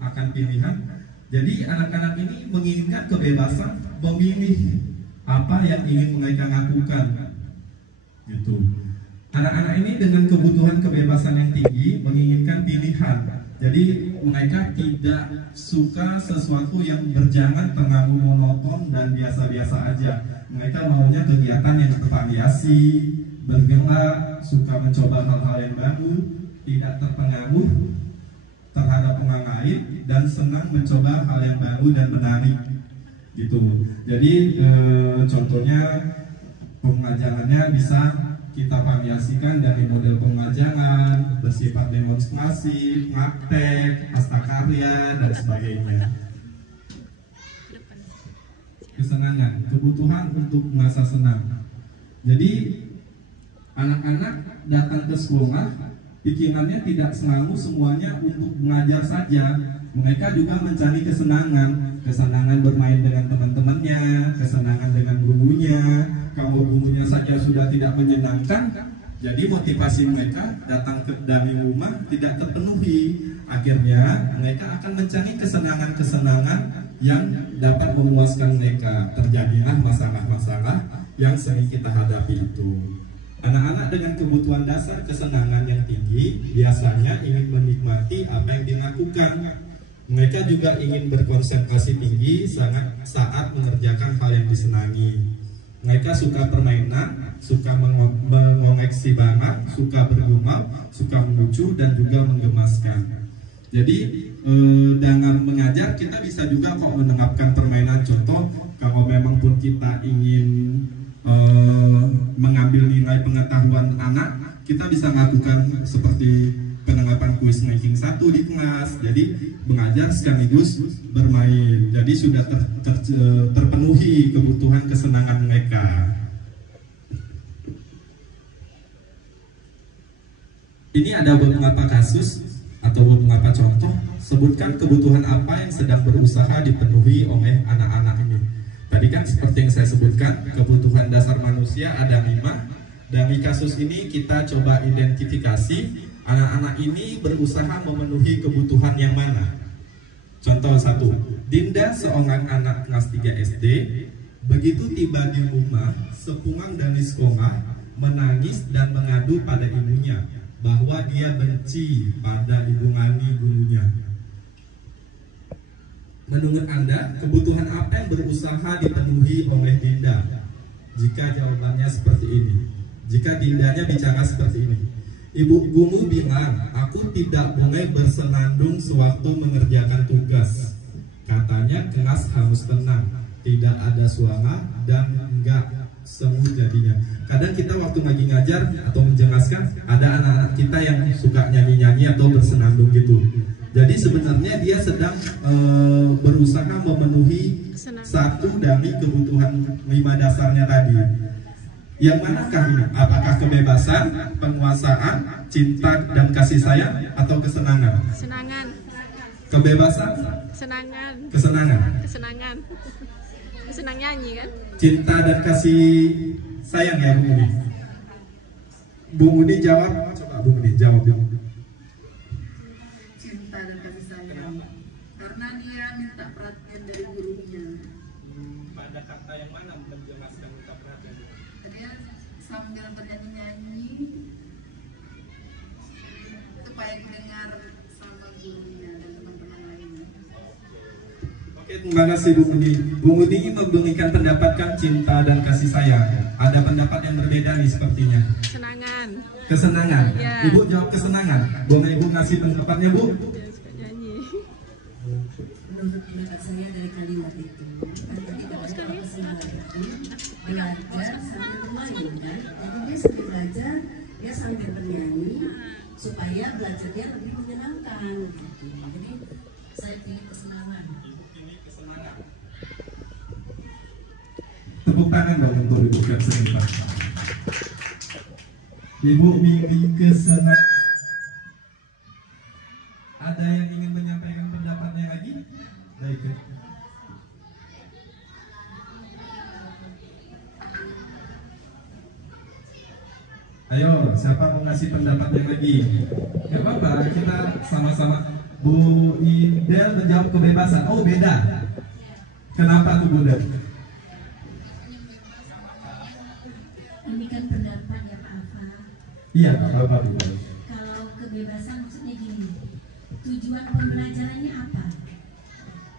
akan pilihan. Jadi anak-anak ini menginginkan kebebasan memilih apa yang ingin mereka lakukan. gitu. Anak-anak ini dengan kebutuhan kebebasan yang tinggi menginginkan pilihan. Jadi mereka tidak suka sesuatu yang berjalan terlalu monoton dan biasa-biasa aja. Mereka maunya kegiatan yang bervariasi, bergerak, suka mencoba hal-hal yang baru, tidak terpengaruh terhadap orang lain, dan senang mencoba hal yang baru dan menarik gitu. Jadi contohnya pengajarannya bisa kita variasikan dari model pengajaran bersifat demonstrasi, praktek, prakarya, dan sebagainya. Kesenangan, kebutuhan untuk merasa senang. Jadi anak-anak datang ke sekolah, pikirannya tidak selalu semuanya untuk mengajar saja. Mereka juga mencari kesenangan bermain dengan teman-temannya, kesenangan dengan gurunya. Kalau gurunya saja sudah tidak menyenangkan, jadi motivasi mereka datang dari rumah tidak terpenuhi. Akhirnya mereka akan mencari kesenangan-kesenangan yang dapat memuaskan mereka. Terjadilah masalah-masalah yang sering kita hadapi itu. Anak-anak dengan kebutuhan dasar kesenangan yang tinggi biasanya ingin menikmati apa yang dilakukan. Mereka juga ingin berkonsentrasi tinggi saat mengerjakan hal yang disenangi. Mereka suka permainan, suka mengoleksi barang, suka bergumam, suka melucu, dan juga menggemaskan. Jadi dengan mengajar kita bisa juga kok menerapkan permainan. Contoh, kalau memang pun kita ingin mengambil nilai pengetahuan anak, kita bisa lakukan seperti penerapan kuis ranking 1 di kelas. Jadi mengajar sekaligus bermain. Jadi sudah terpenuhi kebutuhan kesenangan mereka. Ini ada beberapa kasus atau beberapa contoh. Sebutkan kebutuhan apa yang sedang berusaha dipenuhi oleh anak-anak ini. Tadi kan seperti yang saya sebutkan, kebutuhan dasar manusia ada 5. Dari kasus ini kita coba identifikasi anak-anak ini berusaha memenuhi kebutuhan yang mana. Contoh 1, Dinda, seorang anak kelas 3 SD, begitu tiba di rumah, sepulang dari sekolah, menangis dan mengadu pada ibunya bahwa dia benci pada Ibu Mani, gurunya. Menurut Anda, kebutuhan apa yang berusaha dipenuhi oleh Dinda? Jika jawabannya seperti ini, jika Dindanya bicara seperti ini, Ibu guru bilang, aku tidak boleh bersenandung sewaktu mengerjakan tugas. Katanya kelas harus tenang, tidak ada suara, dan enggak semut jadinya. Kadang kita waktu lagi ngajar atau menjelaskan, ada anak-anak kita yang suka nyanyi-nyanyi atau bersenandung gitu. Jadi sebenarnya dia sedang berusaha memenuhi satu dari kebutuhan 5 dasarnya tadi. Yang manakah ini? Apakah kebebasan, penguasaan, cinta dan kasih sayang, atau kesenangan? Kesenangan. Kebebasan? Kesenangan. Kesenangan. Kesenangan. Senang nyanyi kan? Cinta dan kasih sayang ya Bu Mudi? Bu Mudi jawab, coba Bu Mudi jawab dulu. Cinta dan kasih sayang, karena dia minta perhatian dari gurunya. Pada kata yang mana menjelaskan minta perhatian? Dia sambil bernyanyi-nyanyi supaya didengar sama gurunya dan teman-teman lainnya. Oke, terima kasih Bu Mudi. Bu Mudi memberikan pendapat kan cinta dan kasih sayang. Ada pendapat yang berbeda nih sepertinya. Kesenangan. Kesenangan. Ya. Ibu jawab kesenangan. Boleh Ibu ngasih pendapatnya Bu? Dia suka nyanyi. Menurut pendapat saya dari kalimat itu, kan tadi kata kesenangan itu belajar sambil bermain kan, jadi dia sambil belajar, dia sambil bernyanyi supaya belajarnya lebih menyenangkan gitu. Jadi saya pilih kesenangan. Tepuk tangan dong untuk Ibu Kesenangan. Ibu mimpi kesenangan. Ada yang ingin menyampaikan pendapatnya lagi? Baik. Ayo, siapa mau ngasih pendapatnya lagi? Gak apa-apa, kita sama-sama. Bu Idel menjawab kebebasan. Oh, beda. Kenapa tuh Bunda? Ini kan pendapat yang Iya, Bapak Ibu. Kalau kebebasan maksudnya gini, tujuan pembelajarannya apa?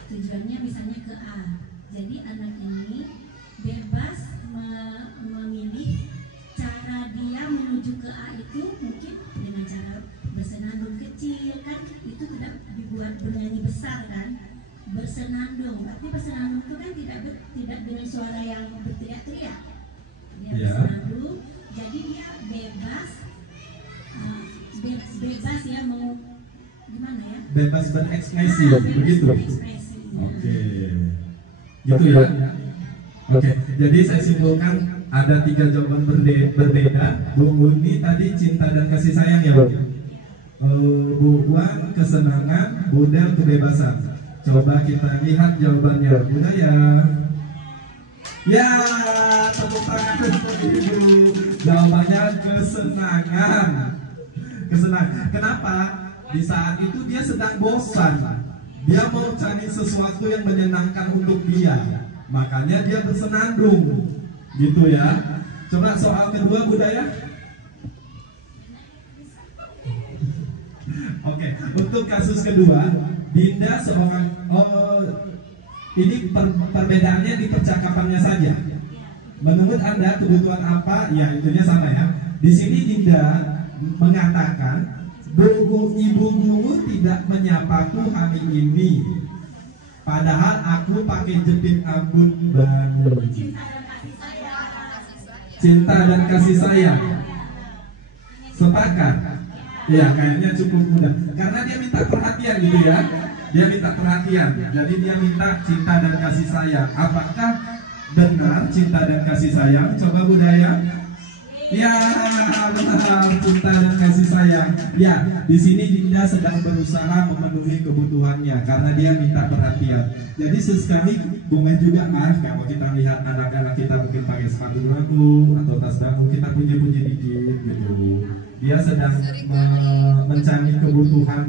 Tujuannya misalnya ke A. Jadi anak ini bebas memilih cara dia menuju ke A itu mungkin dengan cara bersenandung kecil kan, itu tidak dibuat bernyanyi besar kan, bersenandung. Berarti bersenandung itu kan tidak dengan suara yang berteriak-teriak. Dia bersenandung, jadi dia bebas bebas ya mau gimana ya? Bebas berekspresi, begitu. Berekspresi. Oke, gitu ya. Oke, jadi saya simpulkan ada 3 jawaban berbeda. Bu Muni tadi cinta dan kasih sayang ya, Bu. Bu Wan kesenangan, Bu Del kebebasan. Coba kita lihat jawabannya, budaya. Ya, tepuk tangan untuk Ibu. Jawabannya kesenangan. Kesenangan. Kenapa? Di saat itu dia sedang bosan. Dia mau cari sesuatu yang menyenangkan untuk dia. Makanya dia bersenandung. Gitu ya. Coba soal kedua, budaya. Oke, untuk kasus kedua, Dinda seorang ini perbedaannya di percakapannya saja. Menurut Anda kebutuhan apa? Ya, itunya sama ya. Di sini Dinda mengatakan, Ibu guru tidak menyapaku hari ini. Padahal aku pakai jepit rambut baru. Cinta dan kasih sayang. Sepakat? Ya, kayaknya cukup mudah. Karena dia minta perhatian gitu ya. Dia minta perhatian. Jadi dia minta cinta dan kasih sayang. Apakah benar cinta dan kasih sayang? Coba budaya. Ya, benar, cinta dan kasih sayang. Ya, di sini Dinda sedang berusaha memenuhi kebutuhannya karena dia minta perhatian. Jadi sesekali Bungen juga kalau kita lihat anak-anak kita mungkin pakai sepatu baru atau tas baru, kita puji-puji dikit gitu. Dia sedang mencari kebutuhan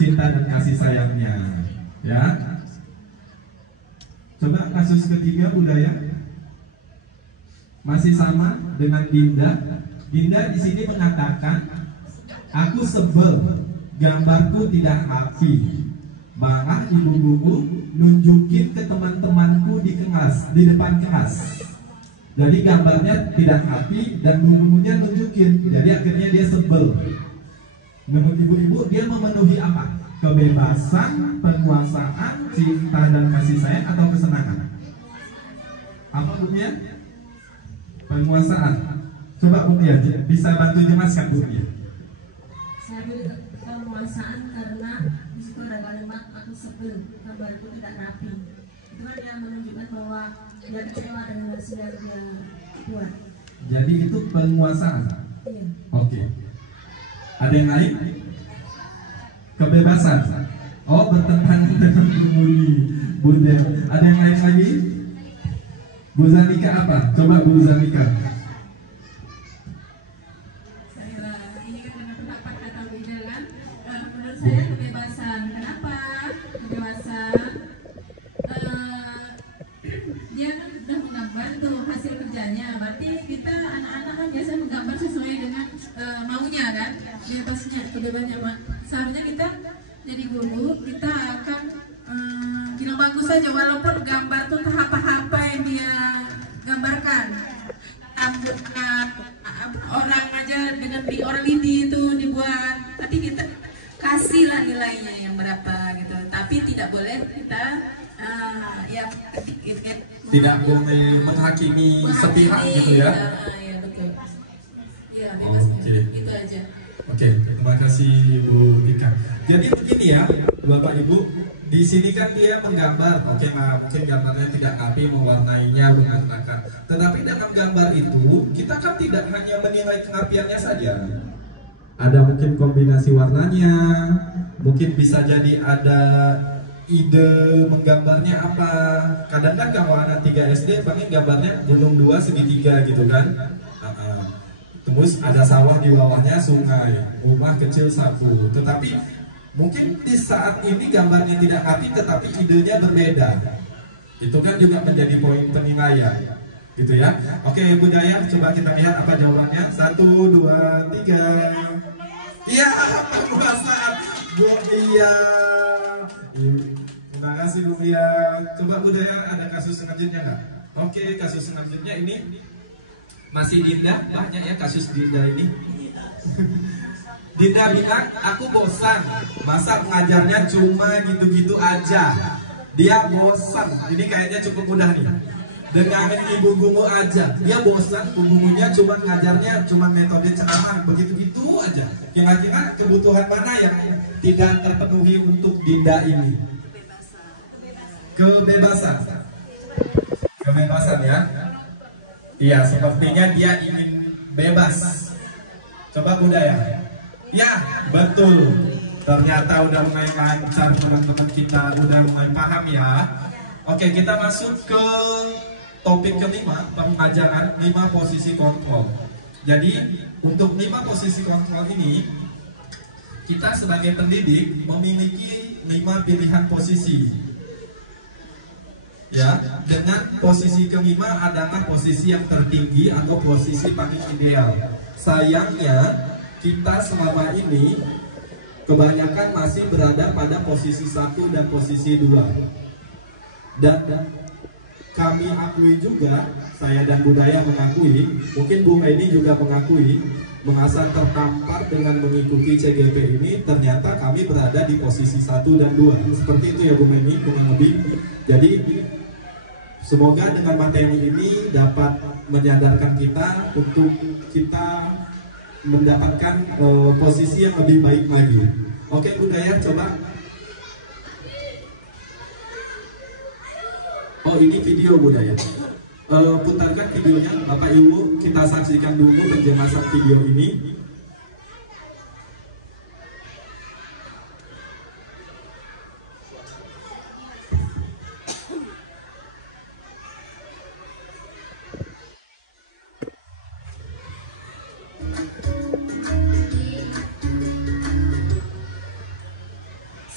cinta dan kasih sayangnya. Ya. Coba kasus ketiga budaya. Masih sama dengan Dinda. Dinda di sini mengatakan, aku sebel, gambarku tidak rapi. Malah ibu guru nunjukin ke teman-temanku di kelas, di depan kelas. Jadi gambarnya tidak rapi dan gurunya nunjukin. Jadi akhirnya dia sebel. Menurut ibu-ibu dia memenuhi apa? Kebebasan, penguasaan, cinta dan kasih sayang atau kesenangan? Apa bukunya? Penguasaan. Coba Bu ya, bisa bantu jelaskan Bu ya. Saya beri penguasaan karena di situ ada kalimat aku sebel, gambarku tidak rapi. Itu kan yang menunjukkan bahwa dia kecewa dengan hasil yang dia buat. Jadi itu penguasaan. Iya. Oke. Ada yang lain? Kebebasan. Oh, bertentangan dengan Bu Muni, Bu Del. Ada yang lain lagi? Bu Zanika apa? Coba Bu Zanika. Ini kan dengan pendapat kata beda kan. Menurut saya kebebasan. Kenapa? Kebebasan. Dia kan sudah menggambar tuh hasil kerjanya. Berarti kita anak-anak kan biasa menggambar sesuai dengan maunya kan. Bebasnya, kebebasannya. Seharusnya kita jadi guru, kita akan bilang bagus saja walaupun gambar tuh apa-apa yang dia gambarkan, rambutnya orang aja dengan orang ini itu dibuat, tapi kita kasihlah nilainya yang berapa gitu, tapi tidak boleh kita tidak boleh menghakimi sepihak gitu ya. Iya betul. Iya bebas. Oke. Itu aja. Oke, terima kasih Bu Dika. Jadi begini ya, Bapak Ibu, di sini kan dia menggambar, oke, mungkin gambarnya tidak rapi, mewarnainya, mengatakan. Tetapi dalam gambar itu, kita kan tidak hanya menilai kerapiannya saja. Ada mungkin kombinasi warnanya, mungkin bisa jadi ada ide menggambarnya apa. Kadang kan kalau anak 3 SD paling gambarnya gunung 2 segitiga gitu kan. Terus ada sawah di bawahnya, sungai, rumah kecil satu. Tetapi mungkin di saat ini gambarnya tidak rapi, tetapi idenya berbeda. Itu kan juga menjadi poin penilaian. gitu ya. Oke, budaya, coba kita lihat apa jawabannya. 1, 2, 3. Iya, perluasan. Bu Iya. Terima kasih Bu Iya. Coba budaya, ada kasus selanjutnya nggak? Oke, kasus selanjutnya ini masih Dinda, banyak ya kasus Dinda ini. Dinda bilang, aku bosan, masa pengajarnya cuma gitu-gitu aja. Dia bosan, ini kayaknya cukup mudah nih. Dengan ibu guru aja, dia bosan, gurunya cuma ngajarnya cuma metode ceramah begitu-gitu aja. Kira-kira kebutuhan mana yang tidak terpenuhi untuk Dinda ini? Kebebasan. Kebebasan ya. Iya, sepertinya dia ingin bebas. Coba budaya. Ya, betul. Ternyata udah mulai lancar, teman-teman kita udah mulai paham ya. Oke, kita masuk ke topik kelima, pengajaran 5 posisi kontrol. Jadi, untuk 5 posisi kontrol ini, kita sebagai pendidik memiliki 5 pilihan posisi. Ya, dengan posisi kelima adalah posisi yang tertinggi atau posisi paling ideal. Sayangnya, kita selama ini kebanyakan masih berada pada posisi 1 dan posisi 2. Dan kami akui juga, saya dan budaya mengakui, mungkin Bu Medi juga mengakui, merasa tertampar dengan mengikuti CGP ini, ternyata kami berada di posisi 1 dan 2. Seperti itu ya Bu Medi, kurang lebih. Jadi semoga dengan materi ini dapat menyadarkan kita untuk kita mendapatkan posisi yang lebih baik lagi. Oke budaya, coba. Oh ini video budaya. Putarkan videonya Bapak Ibu, kita saksikan dulu penjelasan video ini.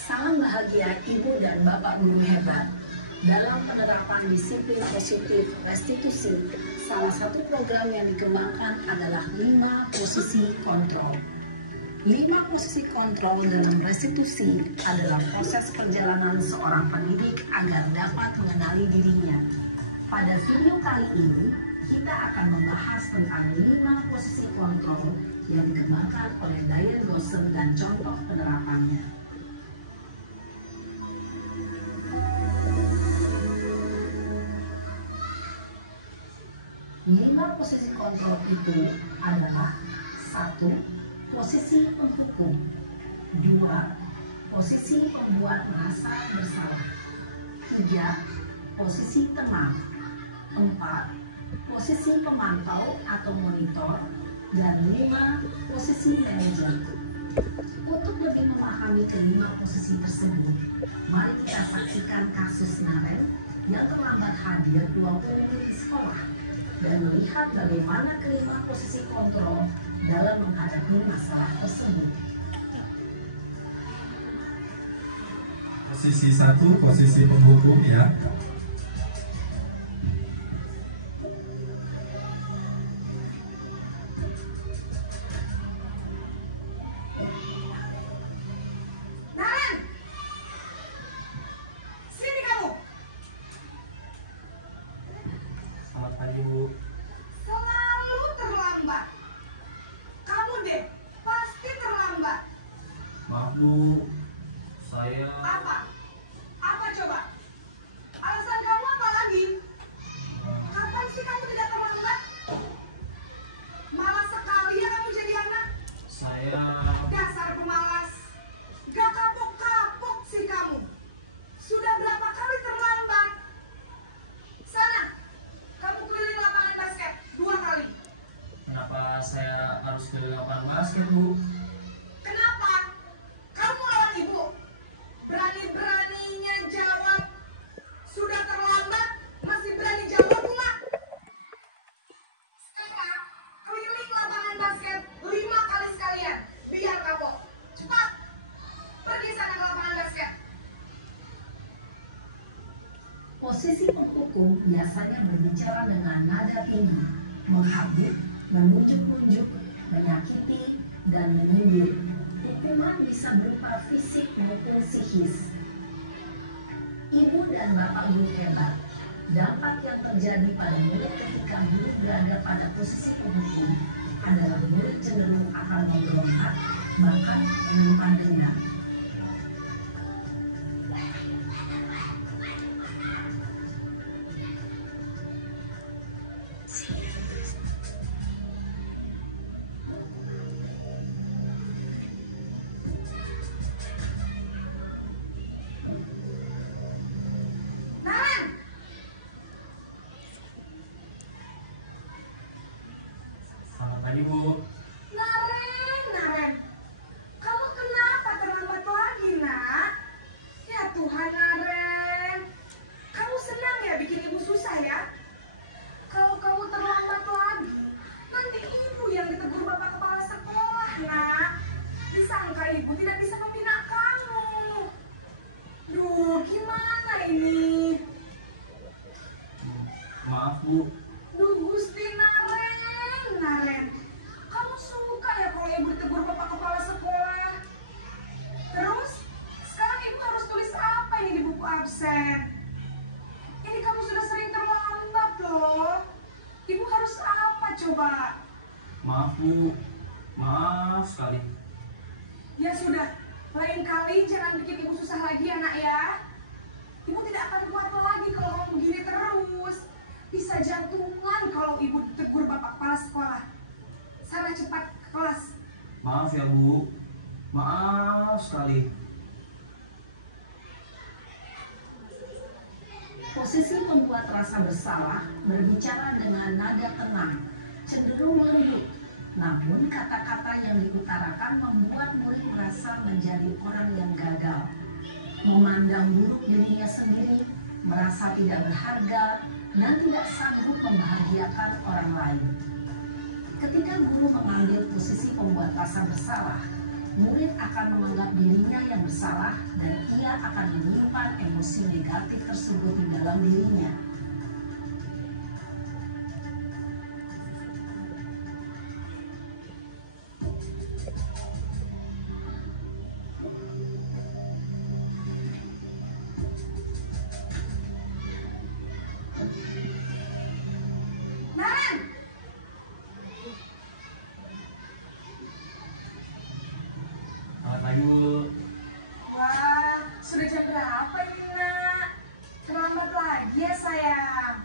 Salam bahagia Ibu dan Bapak Guru hebat. Dalam penerapan disiplin positif restitusi, salah satu program yang dikembangkan adalah 5 posisi kontrol. 5 posisi kontrol dalam restitusi adalah proses perjalanan seorang pendidik agar dapat mengenali dirinya. Pada video kali ini, kita akan membahas tentang 5 posisi kontrol yang dikembangkan oleh Diane Dawson dan contoh penerapannya. 5 posisi kontrol itu adalah 1. Posisi penghukum, 2. Posisi pembuat merasa bersalah, 3. Posisi teman, 4. Posisi pemantau atau monitor, dan 5. Posisi manajer. Untuk lebih memahami kelima posisi tersebut, mari kita saksikan kasus Naren yang terlambat hadir 20 menit di sekolah dan melihat bagaimana kelima posisi kontrol dalam menghadapi masalah tersebut. Posisi 1, posisi penghukum ya. Selalu terlambat. Kamu deh, pasti terlambat. Maaf Bu, saya Apa? Apa coba? Alasan kamu apa lagi? Kapan sih kamu tidak terlambat? Malas sekali ya kamu jadi anak. saya Dasar pemalas. Gak kapok-kapok sih kamu. Sudah berapa kali terlambat? Sana, kamu keliling lapangan basket 2 kali. kenapa saya harus ke lapangan basket Bu? Kenapa? Kamu lawan ibu. Berani Posisi penghukum biasanya berbicara dengan nada tinggi, menghabis, menunjuk-nunjuk, menyakiti, dan menyindir. Hukuman bisa berupa fisik maupun psikis. Ibu dan bapak guru hebat. Dampak yang terjadi pada murid ketika guru berada pada posisi penghukum adalah murid cenderung akan memberontak, bahkan menyimpan dendam. Selamat pagi, Bu. Naren, kamu kenapa terlambat lagi, nak? Ya Tuhan, Naren, kamu senang ya bikin ibu susah ya? Kalau kamu terlambat lagi, nanti ibu yang ditegur bapak kepala sekolah, nak. Disangka ibu tidak bisa membina kamu. Duh, gimana ini? Maaf, Bu. Duh, Gusti Naren, kamu suka ya kalau ibu ditegur bapak kepala sekolah? Terus, sekarang ibu harus tulis apa ini di buku absen? Ini kamu sudah sering terlambat loh. Ibu harus apa coba? Maaf, Bu. Maaf sekali. Ya sudah, lain kali jangan bikin ibu susah lagi ya, nak ya. Ibu tidak akan kuat lagi kalau kamu begini terus. Bisa jantungan kalau ibu ditegur bapak kepala sekolah. Sana cepat ke kelas. Maaf ya, Bu. Maaf sekali. Posisi membuat rasa bersalah berbicara dengan nada tenang, cenderung lembut. Namun kata-kata yang diutarakan membuat murid merasa menjadi orang yang gagal, memandang buruk dirinya sendiri, merasa tidak berharga, dan tidak sanggup membahagiakan orang lain. Ketika guru mengambil posisi pembuat rasa bersalah, murid akan menganggap dirinya yang bersalah dan ia akan menyimpan emosi negatif tersebut di dalam dirinya. Naren, Selamat pagi, Bu. wah, sudah jam berapa ini, nak? Terlambat lagi ya, sayang.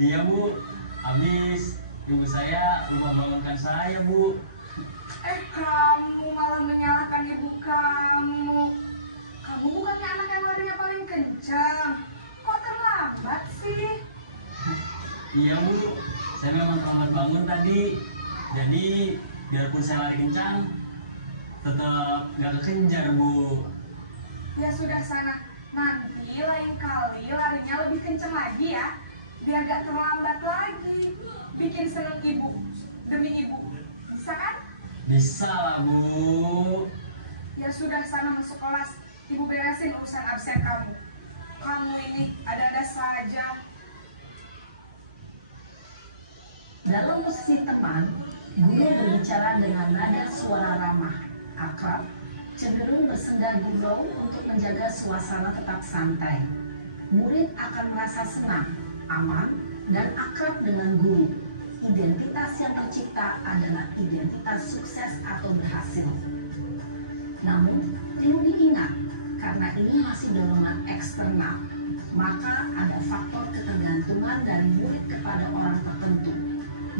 Iya, Bu. Habis ibu saya lupa bangunkan saya, Bu. Kamu malah menyalahkan ibu kamu. Kamu bukannya anak yang larinya paling kencang. Kok terlambat sih? Iya, Bu. Saya memang terlambat bangun tadi. Jadi, biarpun saya lari kencang, tetap nggak kekejar, Bu. Ya sudah sana. Nanti lain kali larinya lebih kencang lagi ya. Biar gak terlambat lagi. Bikin seneng ibu. Demi ibu. Bisa kan? Bisa lah, Bu. Ya sudah sana masuk kelas. Ibu beresin urusan absen kamu. Kamu ini ada-ada saja. Dalam posisi teman, guru berbicara dengan nada suara ramah, akrab, cenderung bersenda gurau untuk menjaga suasana tetap santai. Murid akan merasa senang, aman, dan akrab dengan guru. Identitas yang tercipta adalah identitas sukses atau berhasil. Namun, perlu diingat, karena ini masih dorongan eksternal, maka ada faktor ketergantungan dari murid kepada orang tertentu.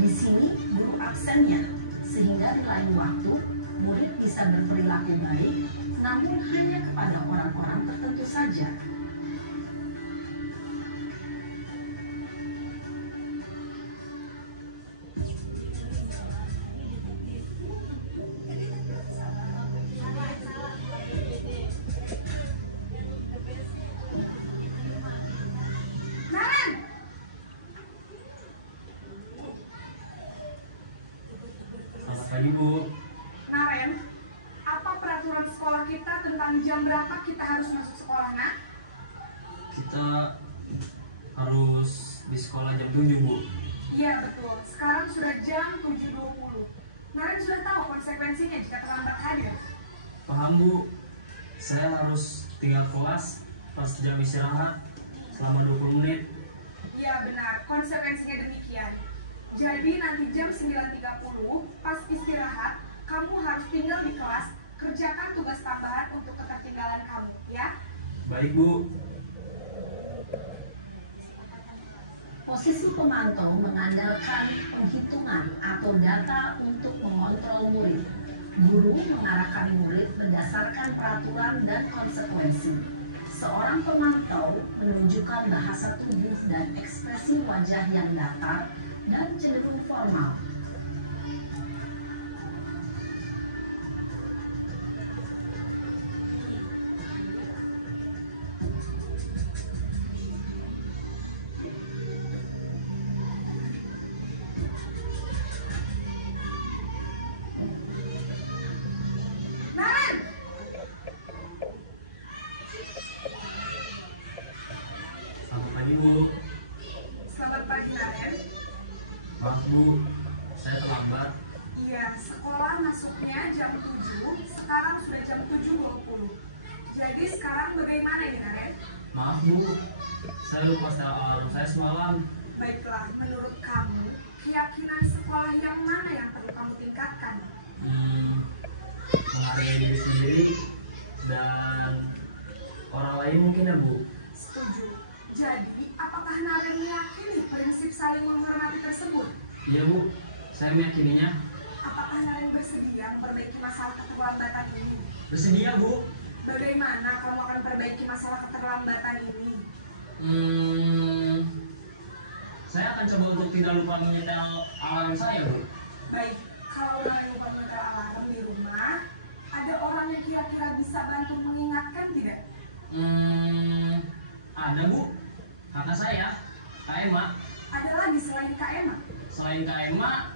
Di sini guru absennya, sehingga di lain waktu murid bisa berperilaku baik, namun hanya kepada orang-orang tertentu saja. Naren! Selamat pagi, Bu. Naren, apa peraturan sekolah kita tentang jam berapa kita harus masuk sekolah, nak? Kita harus di sekolah jam 7, Bu. Iya betul, sekarang sudah jam 7.20. Naren sudah tahu konsekuensinya jika terlambat hadir. Paham, Bu. Saya harus tinggal kelas pas jam istirahat selama 20 menit. Iya benar, konsekuensinya demikian. Jadi nanti jam 9.30 pas istirahat, kamu harus tinggal di kelas, kerjakan tugas tambahan untuk ketertinggalan kamu, ya? Baik, Bu. Posisi pemantau mengandalkan penghitungan atau data untuk mengontrol murid. Guru mengarahkan murid berdasarkan peraturan dan konsekuensi. Seorang pemantau menunjukkan bahasa tubuh dan ekspresi wajah yang datar dan cenderung formal. Selamat pagi, Bu. Selamat pagi, Naren. Maaf, Bu. Saya terlambat. Iya, sekolah masuknya jam 7, sekarang sudah jam 7.20. Jadi sekarang bagaimana ini, Naren? Maaf, Bu. Saya lupa setel alarm saya semalam. Baiklah, menurut kamu, keyakinan sekolah yang mana yang perlu kamu tingkatkan? Menghargai diri sendiri dan orang lain mungkin ya, Bu. Setuju. Jadi, apakah Naren meyakini prinsip saling menghormati tersebut? Iya, Bu. Saya meyakininya. Apakah Naren bersedia memperbaiki masalah keterlambatan ini? Bersedia, Bu. Bagaimana kamu akan perbaiki masalah keterlambatan ini? Saya akan coba untuk tidak lupa menyetel alarm saya, Bu. Baik, kalau Naren lupa menyetel alarm di rumah, ada orang yang kira-kira bisa bantu mengingatkan tidak? Ada, Bu. Kakak saya, Kak Emma. Ada lagi selain Kak Emma? Selain Kak Emma,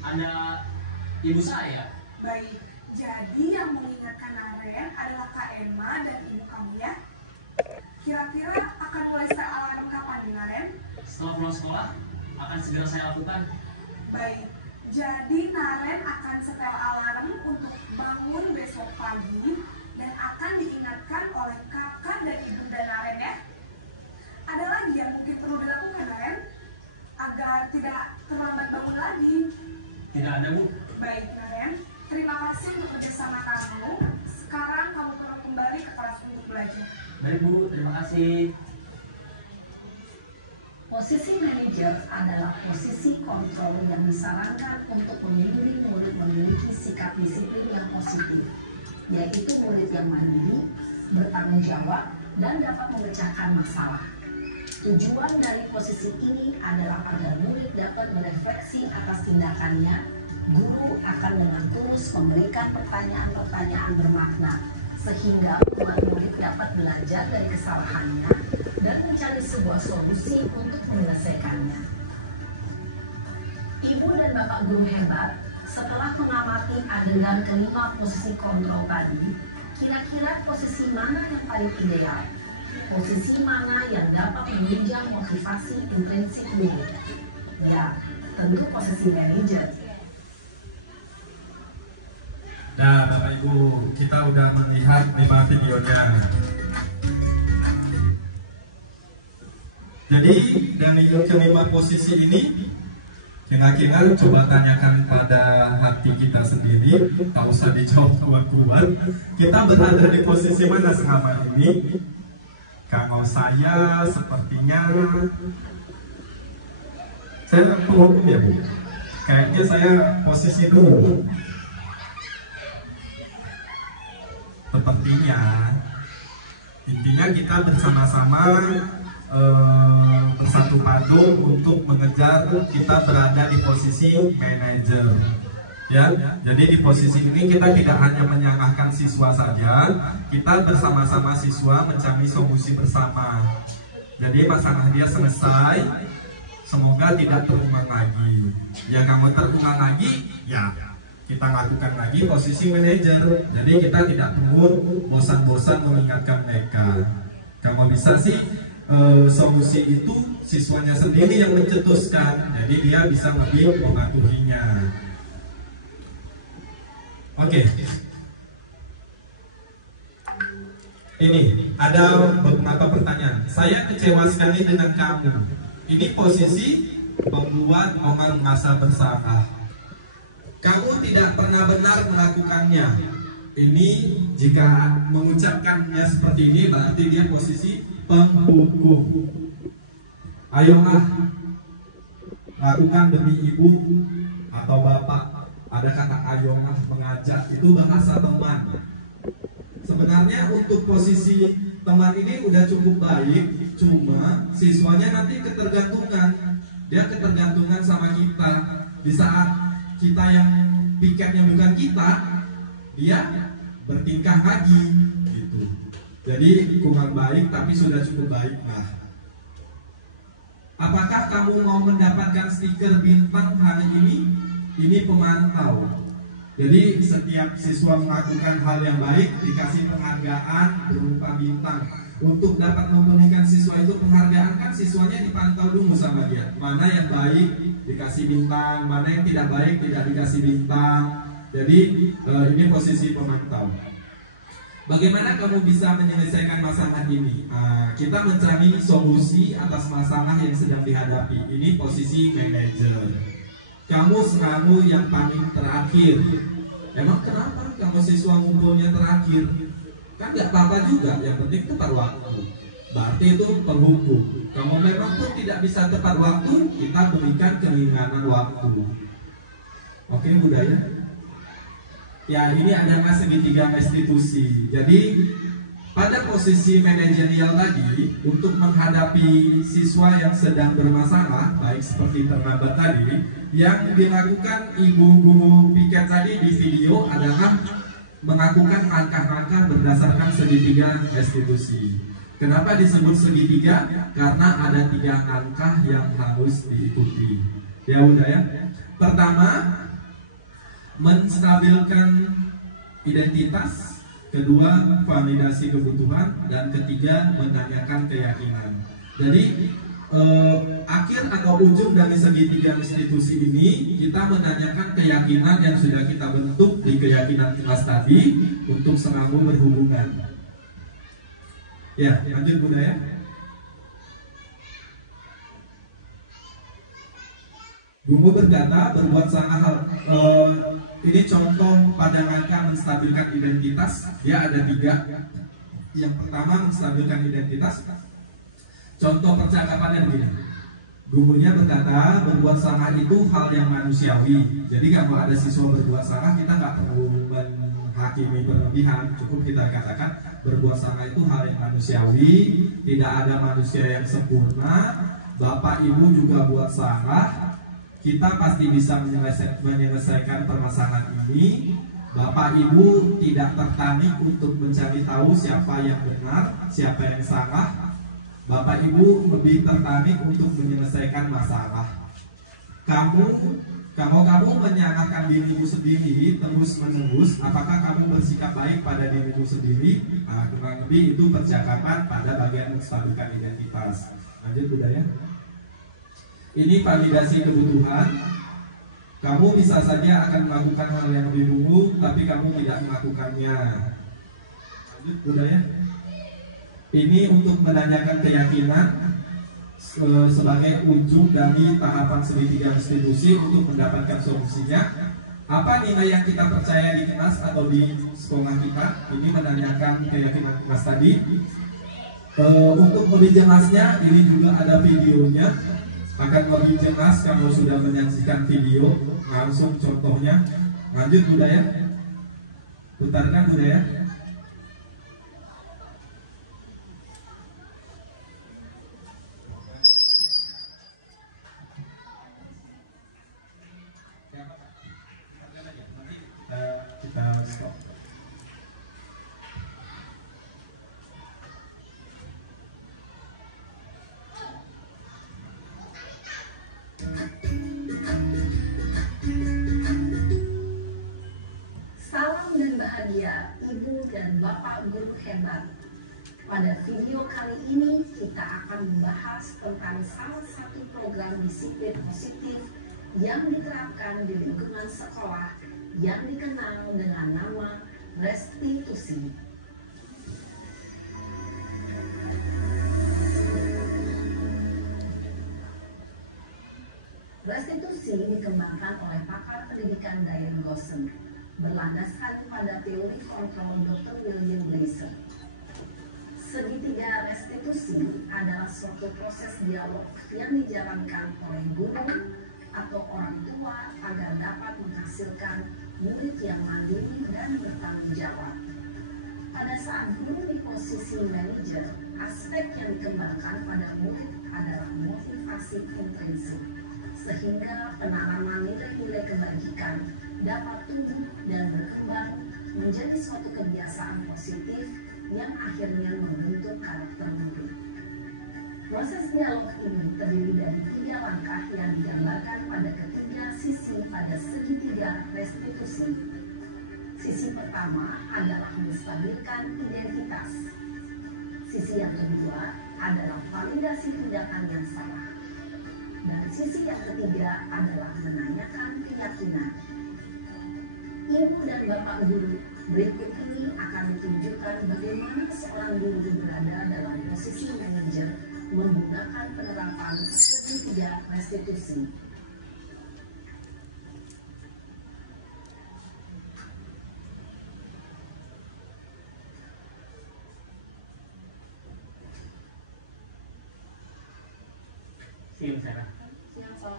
ada ibu saya. Baik, jadi yang mengingatkan Naren adalah Kak Emma dan ibu kamu ya? Kira-kira akan mulai setel alarm kapan nih, Naren? Setelah pulang sekolah, akan segera saya lakukan. Baik, jadi Naren akan setel alarm untuk bangun besok pagi dan akan diingatkan oleh kakak dan ibunda Naren ya. Ada lagi yang mungkin perlu dilakukan, Naren, agar tidak terlambat bangun lagi? Tidak ada, Bu. Baik, Naren, terima kasih untuk kerjasama kamu. Sekarang kamu perlu kembali ke kelas untuk belajar. Baik, Bu. Terima kasih. Posisi manajer adalah posisi kontrol yang disarankan untuk membimbing murid memiliki sikap disiplin yang positif, yaitu murid yang mandiri, bertanggung jawab, dan dapat memecahkan masalah. Tujuan dari posisi ini adalah agar murid dapat merefleksi atas tindakannya. Guru akan dengan tulus memberikan pertanyaan-pertanyaan bermakna, sehingga murid dapat belajar dari kesalahannya dan mencari sebuah solusi untuk menyelesaikannya. Ibu dan Bapak guru hebat, setelah mengamati adegan kelima posisi kontrol tadi, kira-kira posisi mana yang paling ideal? Posisi mana yang dapat menunjang motivasi intrinsik murid? Ya, tentu posisi manajer. Nah, Bapak Ibu, kita udah melihat 5 videonya. Jadi dari kelima posisi ini, kira-kira coba tanyakan pada hati kita sendiri, tak usah dijawab kuat-kuat. Kita berada di posisi mana selama ini? Kalau saya sepertinya saya penghukum ya, Bu. Kayaknya saya posisi dulu. Sepertinya intinya kita bersama-sama bersatu padu untuk mengejar kita berada di posisi manajer ya. Jadi di posisi ini kita tidak hanya menyalahkan siswa saja, kita bersama-sama siswa mencari solusi bersama. Jadi masalah dia selesai, semoga tidak terulang lagi. Ya kalau terulang lagi, ya kita lakukan lagi posisi manajer. Jadi kita tidak tunggu bosan-bosan mengingatkan mereka. Kalau bisa sih solusi itu siswanya sendiri yang mencetuskan, jadi dia bisa lebih mematuhinya. Oke. Ini ada beberapa pertanyaan. Saya kecewa sekali dengan kamu. Ini posisi membuat Omar merasa bersalah. Kamu tidak pernah benar melakukannya. Ini jika mengucapkannya seperti ini berarti dia posisi penghukum. Ayolah, lakukan demi ibu atau bapak. Ada kata ayolah, mengajak, itu bahasa teman. Sebenarnya untuk posisi teman ini udah cukup baik, cuma siswanya nanti ketergantungan. Dia ketergantungan sama kita. Di saat kita yang piketnya bukan kita, dia bertingkah lagi gitu. Jadi kurang baik tapi sudah cukup baik lah. Apakah kamu mau mendapatkan stiker bintang hari ini? Ini pemantau. Jadi setiap siswa melakukan hal yang baik dikasih penghargaan berupa bintang. Untuk dapat memberikan siswa itu penghargaan kan siswanya dipantau dulu sama dia. Mana yang baik dikasih bintang, mana yang tidak baik tidak dikasih bintang. Jadi ini posisi pemantau. Bagaimana kamu bisa menyelesaikan masalah ini? Kita mencari solusi atas masalah yang sedang dihadapi. Ini posisi manajer. Kamu selalu yang paling terakhir. Emang kenapa kamu siswa ngumpulnya terakhir? Kan nggak apa-apa juga, yang penting tepat waktu. Berarti itu penghukum. Kamu memang pun tidak bisa tepat waktu, kita berikan keringanan waktu. Oke, budaya. Ya, ini adalah segitiga restitusi. Jadi pada posisi manajerial tadi, untuk menghadapi siswa yang sedang bermasalah, baik seperti terlambat tadi, yang dilakukan ibu guru piket tadi di video adalah melakukan langkah-langkah berdasarkan segitiga restitusi. Kenapa disebut segitiga? Karena ada 3 langkah yang harus diikuti. Ya udah ya. Pertama, menstabilkan identitas. Kedua, validasi kebutuhan. Dan ketiga, menanyakan keyakinan. Jadi akhir atau ujung dari segitiga institusi ini, kita menanyakan keyakinan yang sudah kita bentuk di keyakinan kelas tadi untuk selalu berhubungan. Ya, lanjut budaya. Guru berkata berbuat salah. Ini contoh pada rangka menstabilkan identitas. Dia ada 3. Yang pertama, menstabilkan identitas. Contoh percakapannya begini. Gurunya berkata berbuat salah itu hal yang manusiawi. Jadi kalau ada siswa berbuat salah, kita nggak perlu menghakimi berlebihan. Cukup kita katakan berbuat salah itu hal yang manusiawi. Tidak ada manusia yang sempurna. Bapak ibu juga buat salah. Kita pasti bisa menyelesaikan permasalahan ini. Bapak ibu tidak tertarik untuk mencari tahu siapa yang benar, siapa yang salah. Bapak ibu lebih tertarik untuk menyelesaikan masalah. Kalau kamu menyalahkan dirimu sendiri terus menerus, apakah kamu bersikap baik pada dirimu sendiri? Kurang lebih itu percakapan pada bagian menstabilkan identitas. Lanjut budaya. Ini validasi kebutuhan. Kamu bisa saja akan melakukan hal yang lebih dulu, tapi kamu tidak melakukannya. Lanjut budaya. Ini untuk menanyakan keyakinan sebagai ujung dari tahapan segitiga restitusi untuk mendapatkan solusinya. Apa nilai yang kita percaya di kelas atau di sekolah kita? Ini menanyakan keyakinan kelas tadi. Untuk lebih jelasnya, ini juga ada videonya. Akan lebih jelas kalau sudah menyaksikan video langsung contohnya. Lanjut budaya. Putarkan budaya. Kita stop. Salam dan bahagia Ibu dan Bapak guru hebat. Pada video kali ini kita akan membahas tentang salah satu program disiplin positif yang diterapkan di lingkungan sekolah yang dikenal dengan nama restitusi. Restitusi dikembangkan oleh pakar pendidikan Diane Goshen berlandaskan pada teori kontrol Dr. William Gleiser. Segitiga restitusi adalah suatu proses dialog yang dijalankan oleh guru atau orang tua agar dapat menghasilkan murid yang mandiri dan bertanggung jawab. Pada saat guru di posisi manajer, aspek yang dikembangkan pada murid adalah motivasi intrinsik, sehingga penanaman nilai-nilai kebajikan dapat tumbuh dan berkembang menjadi suatu kebiasaan positif yang akhirnya membentuk karakter murid. Proses dialog ini terdiri dari 3 langkah yang digambarkan pada ketiga sisi pada segitiga restitusi. Sisi pertama adalah menstabilkan identitas. Sisi yang kedua adalah validasi tindakan yang salah. Dan sisi yang ketiga adalah menanyakan keyakinan. Ibu dan Bapak guru, berikut ini akan ditunjukkan bagaimana seorang guru berada dalam posisi manajer menggunakan penerapan segitiga restitusi. Siang Sarah. Siang, Sob.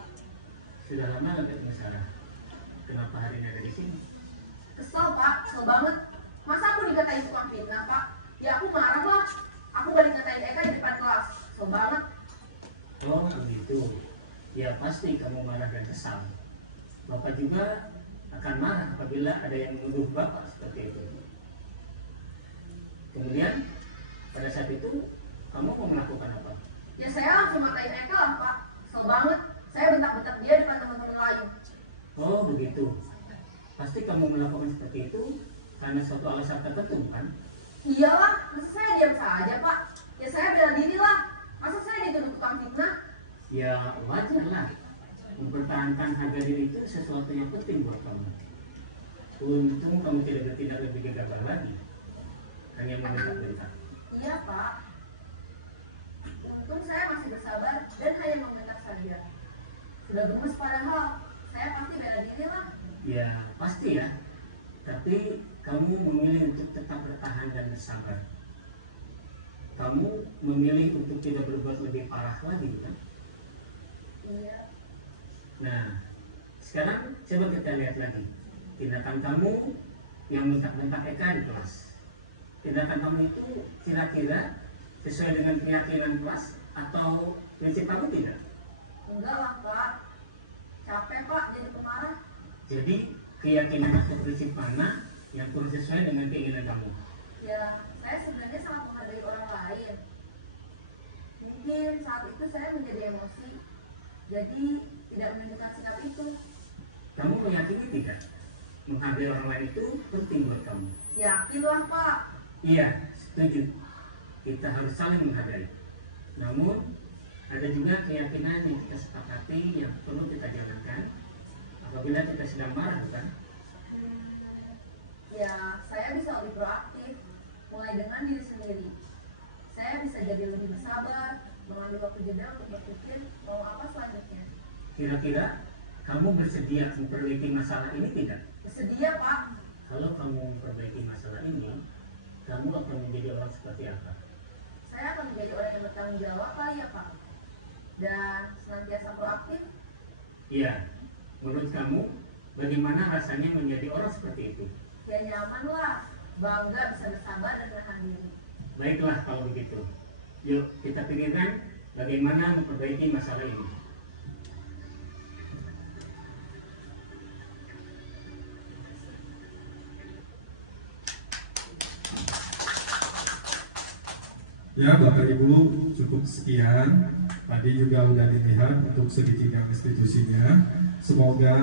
Sudah lama nggak ketemu Sarah? Kenapa hari ini ada di sini? Kesel, Pak. Kesel banget. Masa aku dikatain tukang fitnah, Pak? Ya aku marah lah. Aku balik ngatain Eka di depan kelas. Kesel banget. Oh begitu. Ya pasti kamu marah dan kesal. Bapak juga akan marah apabila ada yang menuduh Bapak seperti itu. Kemudian pada saat itu kamu mau melakukan apa? Ya saya langsung ngatain Eka lah, Pak. Kesel banget. Saya bentak-bentak dia depan teman-teman lain. Oh begitu. Pasti kamu melakukan seperti itu karena suatu alasan tertentu kan? Iyalah, masa saya diam saja, Pak? Ya saya bela diri lah. Masa saya dituduh tukang fitnah? Ya wajar lah. Mempertahankan harga diri itu sesuatu yang penting buat kamu. Untung kamu tidak bertindak lebih gegabah lagi. Hanya membentak-bentak. Iya, Pak. Untung saya masih bersabar dan hanya membentak saja. Sudah gemes padahal, saya pasti bela diri lah. Ya pasti ya. Tapi kamu memilih untuk tetap bertahan dan bersabar. Kamu memilih untuk tidak berbuat lebih parah lagi kan? Iya. Nah, sekarang coba kita lihat lagi tindakan kamu yang bentak-bentak Eka di kelas. Tindakan kamu itu kira-kira sesuai dengan keyakinan kelas atau prinsip kamu tidak? Enggak lah, Pak. Capek, Pak, jadi pemarah. Jadi keyakinan atau prinsip mana yang kurang sesuai dengan keinginan kamu? Ya, saya sebenarnya sangat menghargai orang lain. Mungkin saat itu saya menjadi emosi, jadi tidak menunjukkan sikap itu. Kamu meyakini tidak menghargai orang lain itu penting buat kamu? Yakinlah, Pak. Iya, setuju. Kita harus saling menghargai. Namun ada juga keyakinan yang kita sepakati yang perlu kita jalankan apabila kita sedang marah, bukan? Ya, saya bisa lebih proaktif, mulai dengan diri sendiri. Saya bisa jadi lebih bersabar, mengambil waktu jeda untuk berpikir mau apa selanjutnya. Kira-kira kamu bersedia memperbaiki masalah ini tidak? Bersedia, Pak. Kalau kamu memperbaiki masalah ini, kamu akan menjadi orang seperti apa? Saya akan menjadi orang yang bertanggung jawab kali ya, Pak. Dan senantiasa proaktif. Iya. Menurut kamu, bagaimana rasanya menjadi orang seperti itu? Ya nyaman lah, bangga bisa bersabar dan menahan diri. Baiklah kalau begitu. Yuk kita pikirkan bagaimana memperbaiki masalah ini. Ya Bapak Ibu, cukup sekian. Tadi juga sudah dilihat untuk segitiga restitusinya. Semoga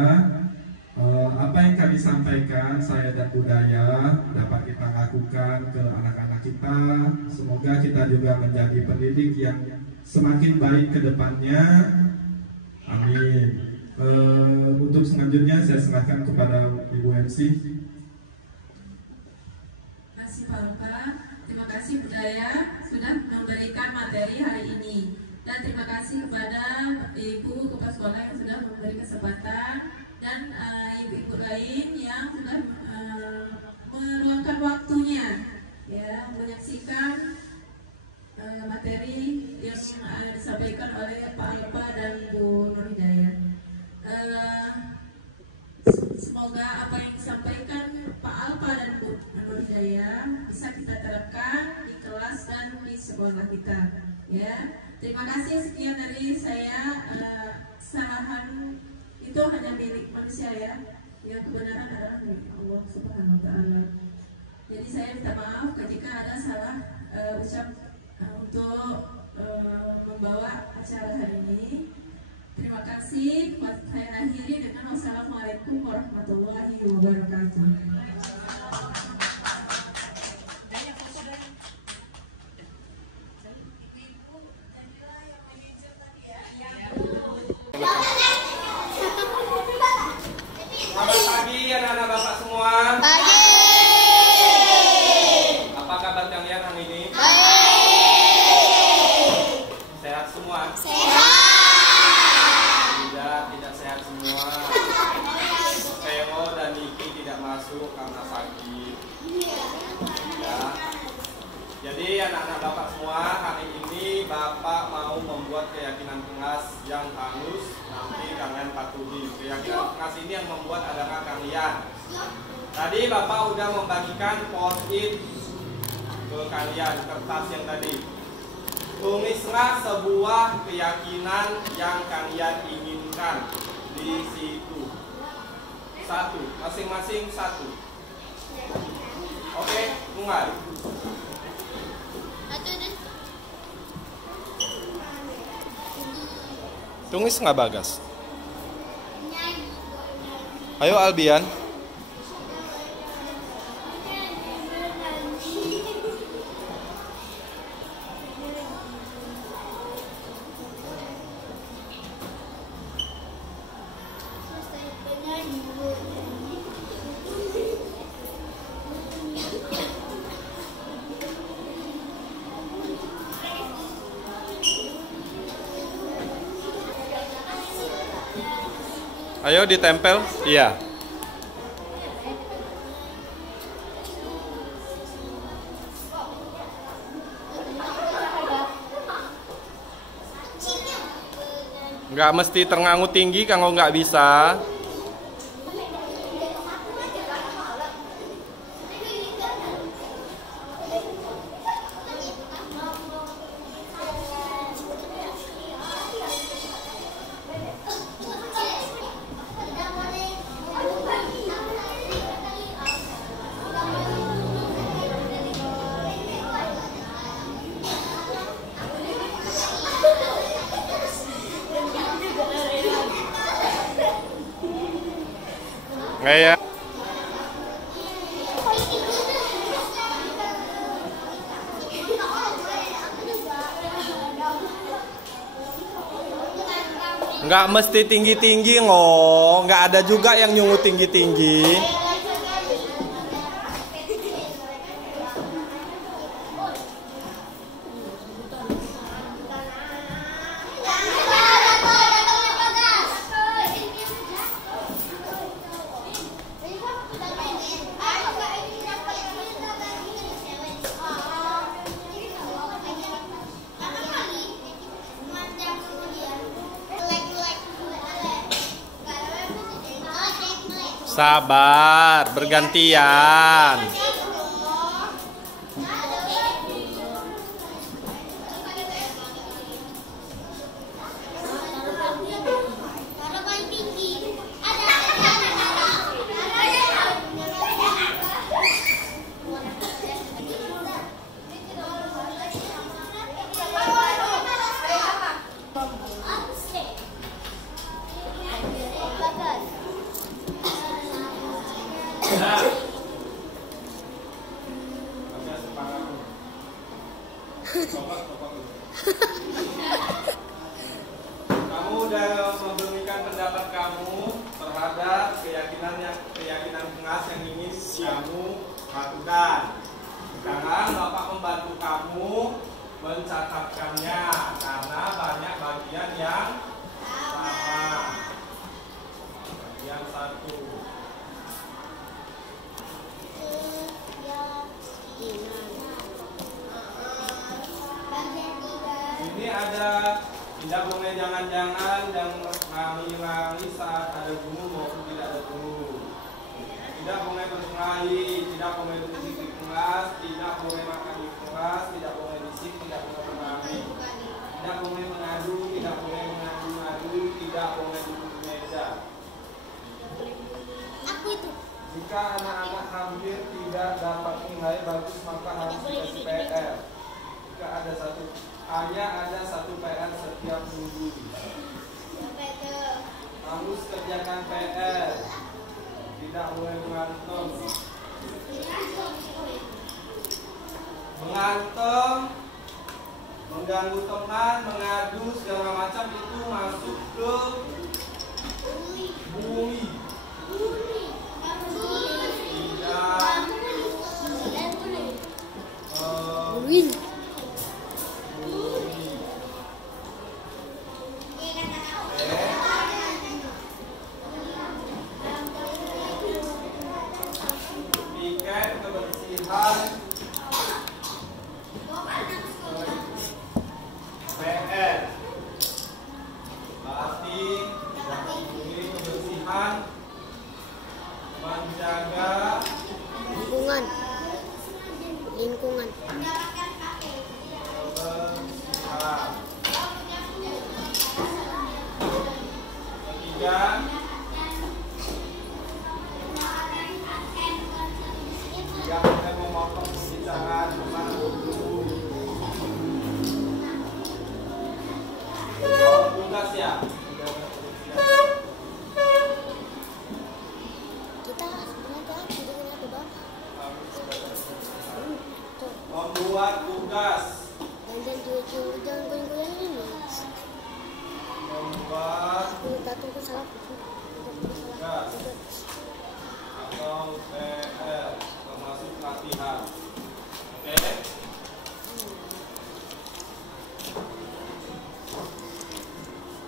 Apa yang kami sampaikan, saya dan budaya dapat kita lakukan ke anak-anak kita. Semoga kita juga menjadi pendidik yang semakin baik ke depannya. Amin. Untuk selanjutnya saya serahkan kepada Ibu MC. Terima kasih Pak Alpa, terima kasih budaya sudah memberikan materi hari ini. Dan terima kasih kepada Ibu Kepala Sekolah yang sudah memberi kesempatan dan ibu-ibu lain yang sudah meluangkan waktunya ya menyaksikan materi yang disampaikan oleh Pak Alpa dan Bu Nur Hidayat. Semoga apa yang disampaikan Pak Alpa dan Bu Nur Hidayat bisa kita terapkan di kelas dan di sekolah kita. Ya, terima kasih. Sekian dari saya. Kesalahan itu hanya milik manusia ya. Yang kebenaran adalah milik Allah Subhanahu Wa Taala. Jadi saya minta maaf jika ada salah ucap untuk membawa acara hari ini. Terima kasih. Saya akhiri dengan wassalamualaikum warahmatullahi wabarakatuh. Selamat pagi anak-anak Bapak semua. Pagi. Apa kabar kalian hari ini? Baik. Sehat semua? Sehat. Tidak sehat semua. Vero dan Niki tidak masuk karena sakit. Ya. Jadi anak-anak Bapak semua, hari ini Bapak mau membuat keyakinan keras yang halus. Nanti kalian patuhi. Keyakinan keras ini yang membuat adalah kalian. Tadi Bapak udah membagikan post-it ke kalian, kertas yang tadi. Tulislah sebuah keyakinan yang kalian inginkan di situ. Satu, masing-masing satu. Oke, mulai. Tulis nggak Bagas? Ayo Albian. Ayo ditempel, iya. Nggak mesti ternganggu tinggi kalau nggak bisa. Kayak nggak mesti tinggi-tinggi loh, nggak ada juga yang nyungut tinggi-tinggi. Sabar, bergantian. Kamu udah memberikan pendapat kamu terhadap keyakinan keras yang ingin kamu lakukan. Sekarang Bapak membantu kamu mencatatkannya karena banyak bagian yang sama. Bagian 1. Ini ada tidak boleh jangan-jangan dan mengalami saat ada gunung maupun tidak ada gunung. Tidak boleh berkelahi, tidak boleh berbisik di kelas, tidak boleh makan di kelas, tidak boleh bisik, tidak boleh berkelahi, tidak boleh mengadu, tidak boleh mengadu-ngadu, tidak boleh duduk di meja. Jika anak-anak hampir tidak dapat nilai bagus maka harus dikasih PR. Jika ada satu PR setiap minggu. Harus kerjakan PR. Tidak boleh mengantem. Mengantem, mengganggu teman, mengadu segala macam itu masuk ke bully. Piket kebersihan PR berarti kebersihan menjaga lingkungan. Ketiga, yang akan memotong pembicaraan teman dulu. Tugas ya. Membuat tugas. Membuat tugas atau PR termasuk latihan. Oke?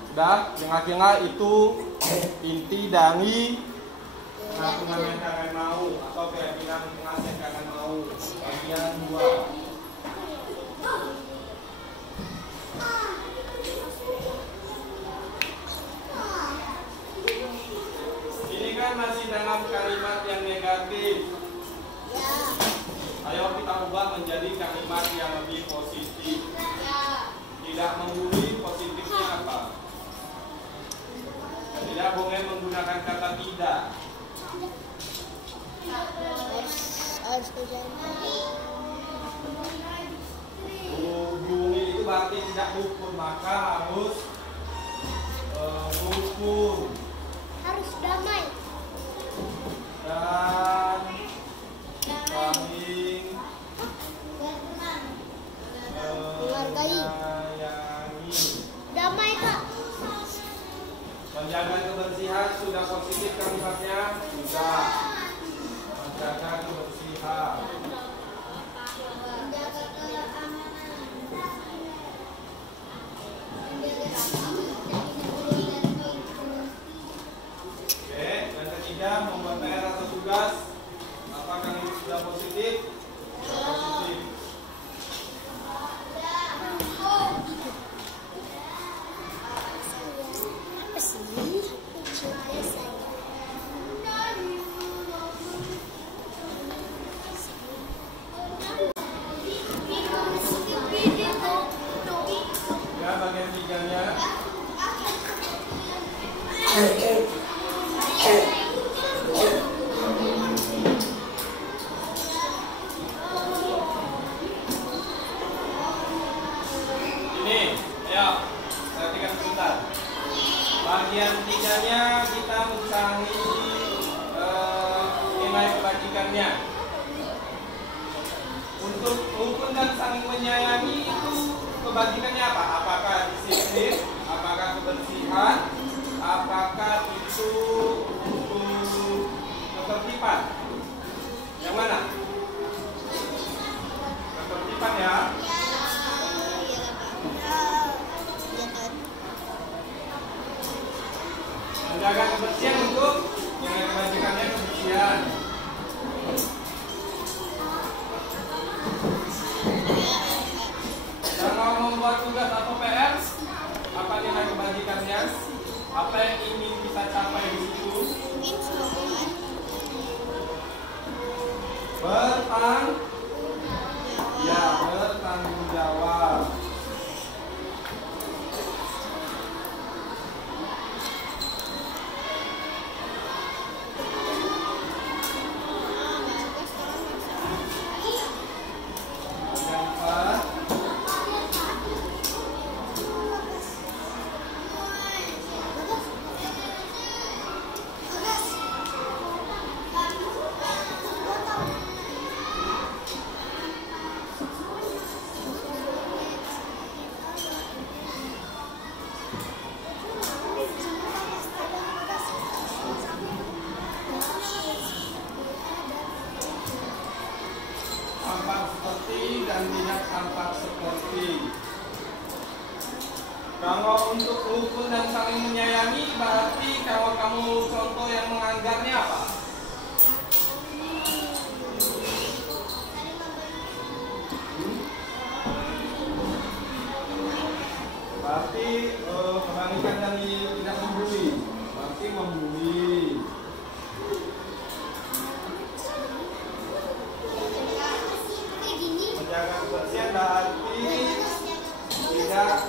Sudah, kira-kira itu inti dari keyakinan yang kalian mau atau keyakinan keras yang kalian mau. Bagian 2. Ini kan masih dalam kalimat yang negatif. Ayo kita ubah menjadi kalimat yang lebih positif. Tidak membuli, positifnya apa? Tidak boleh menggunakan kata tidak. Hubungi itu berarti tidak rukun, maka harus rukun. Harus damai. Dan saling menghargai. Damai, Kak. Menjaga kebersihan sudah positif kalimatnya? Sudah. Menjaga kebersihan. Oke, dan ketiga membuat PR atau tugas. Apakah ini sudah positif? Sudah positif. Ya, bagian tiganya. Ini, ayo, perhatikan sebentar. Bagian tiganya kita mencari nilai kebajikannya. Untuk rukun dan saling menyayangi kebajikannya apa? Apakah disiplin? Apakah kebersihan? Apakah itu untuk ketertiban? Yang mana? Ketertiban ya? Menjaga kebersihan untuk kebajikannya kebersihan. Kalau membuat tugas atau PR, apa nilai kebajikannya? Apa yang ingin kita capai di situ? Bertanggung jawab. Dan tidak tampak seperti. Kalau untuk rukun dan saling menyayangi, berarti kalau kamu contoh yang melanggarnya apa? Berarti kebalikan dari tidak membuli. Berarti membuli. Menjaga kebersihan berarti tidak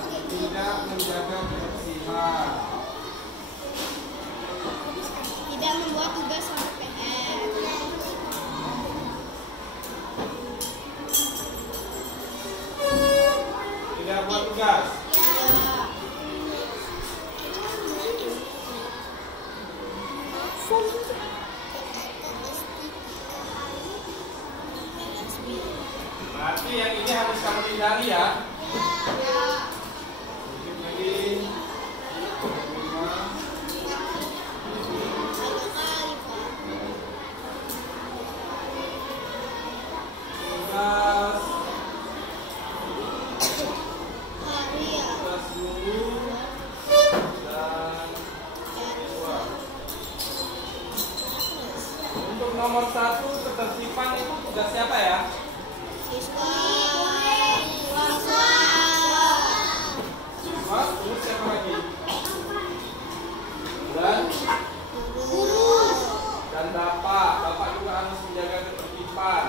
menjaga kebersihan. Tidak membuat tugas sampai PR. Tidak buat tugas. Berarti yang ini harus kamu hindari ya. Sedikit lagi. Tugas. Tugas guru dan siswa. Untuk nomor 1 ketertiban itu tugas siapa ya? Siswa, terus siapa lagi? Dan bapak juga harus menjaga ketertiban.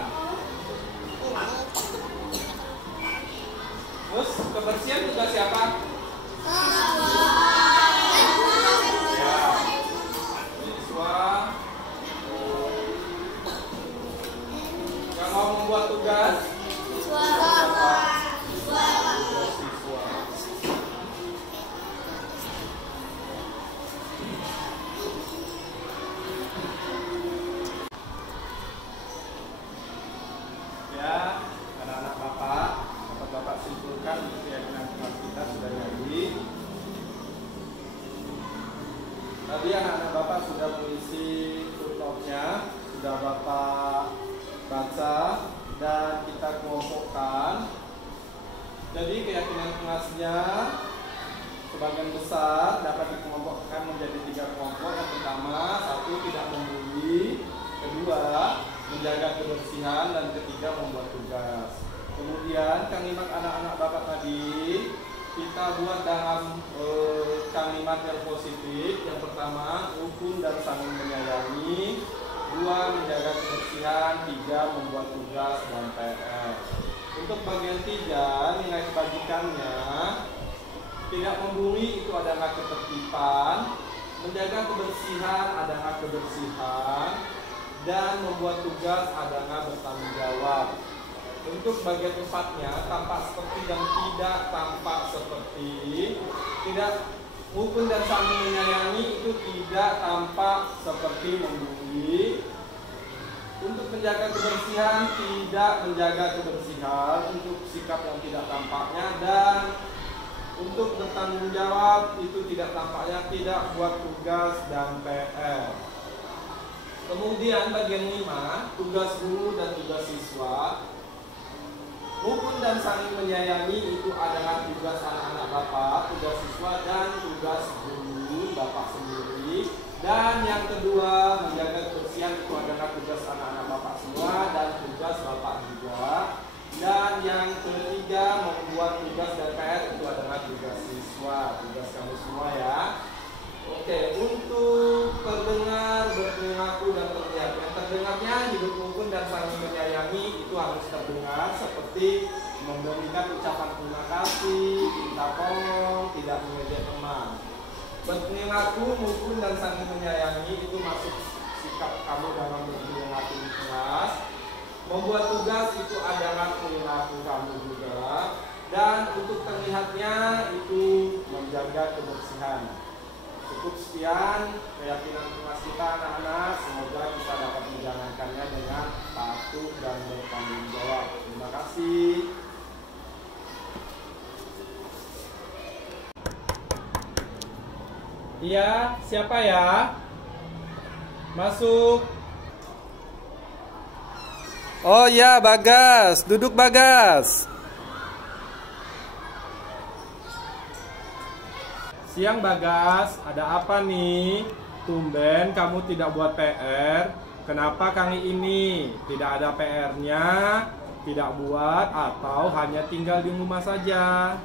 Terus kebersihan juga siapa? Ya, siswa. Yang mau membuat tugas? Siswa. Ya, anak-anak bapak simpulkan keyakinan kelas kita sudah jadi. Tadi anak-anak bapak sudah mengisi footnote-nya, sudah bapak baca dan kita kelompokkan. Jadi keyakinan kelasnya sebagian besar dapat dikelompokkan menjadi 3 kelompok. Yang pertama, 1, tidak membuli. Kedua, menjaga kebersihan. Dan ketiga, membuat tugas. Kemudian kalimat anak-anak bapak tadi kita buat dalam kalimat yang positif. Yang pertama, rukun dan saling menyayangi. 2, menjaga kebersihan. 3, membuat tugas dan PR. Untuk bagian 3, nilai kebajikannya, tidak membuli itu adalah ketertiban, menjaga kebersihan adalah kebersihan, dan membuat tugas adalah bertanggung jawab. Untuk bagian 4-nya, tampak seperti dan tidak tampak seperti. Tidak rukun dan saling menyayangi itu tidak tampak seperti membuli. Untuk menjaga kebersihan, tidak menjaga kebersihan, untuk sikap yang tidak tampaknya, dan untuk bertanggung jawab itu tidak tampaknya, tidak buat tugas dan PR. Kemudian bagian 5, tugas guru dan tugas siswa. Rukun dan saling menyayangi itu adalah tugas anak-anak Bapak, tugas siswa dan tugas guru Bapak sendiri. Dan yang kedua, menjaga kebersihan itu adalah tugas anak-anak Bapak semua dan tugas Bapak juga. Dan yang ketiga, membuat tugas dan PR itu adalah tugas siswa, tugas kamu semua ya. Oke, untuk terdengar, berperilaku dan terlihat. Yang terdengarnya hidup rukun dan saling menyayangi itu harus terdengar seperti memberikan ucapan terima kasih, minta tolong, tidak mengejek teman. Berperilaku rukun dan saling menyayangi itu masuk sikap kamu dalam berperilaku di kelas. Membuat tugas itu adalah perilaku kamu juga. Dan untuk terlihatnya itu menjaga kebersihan. Cukup sekian keyakinan kelas kita anak-anak. Semoga kita dapat menjalankannya dengan patuh dan bertanggung jawab. Terima kasih. Iya, siapa ya? Masuk. Oh ya, Bagas. Duduk Bagas. Siang Bagas, ada apa nih? Tumben kamu tidak buat PR. Kenapa kali ini? Tidak ada PR-nya, tidak buat, atau hanya tinggal di rumah saja?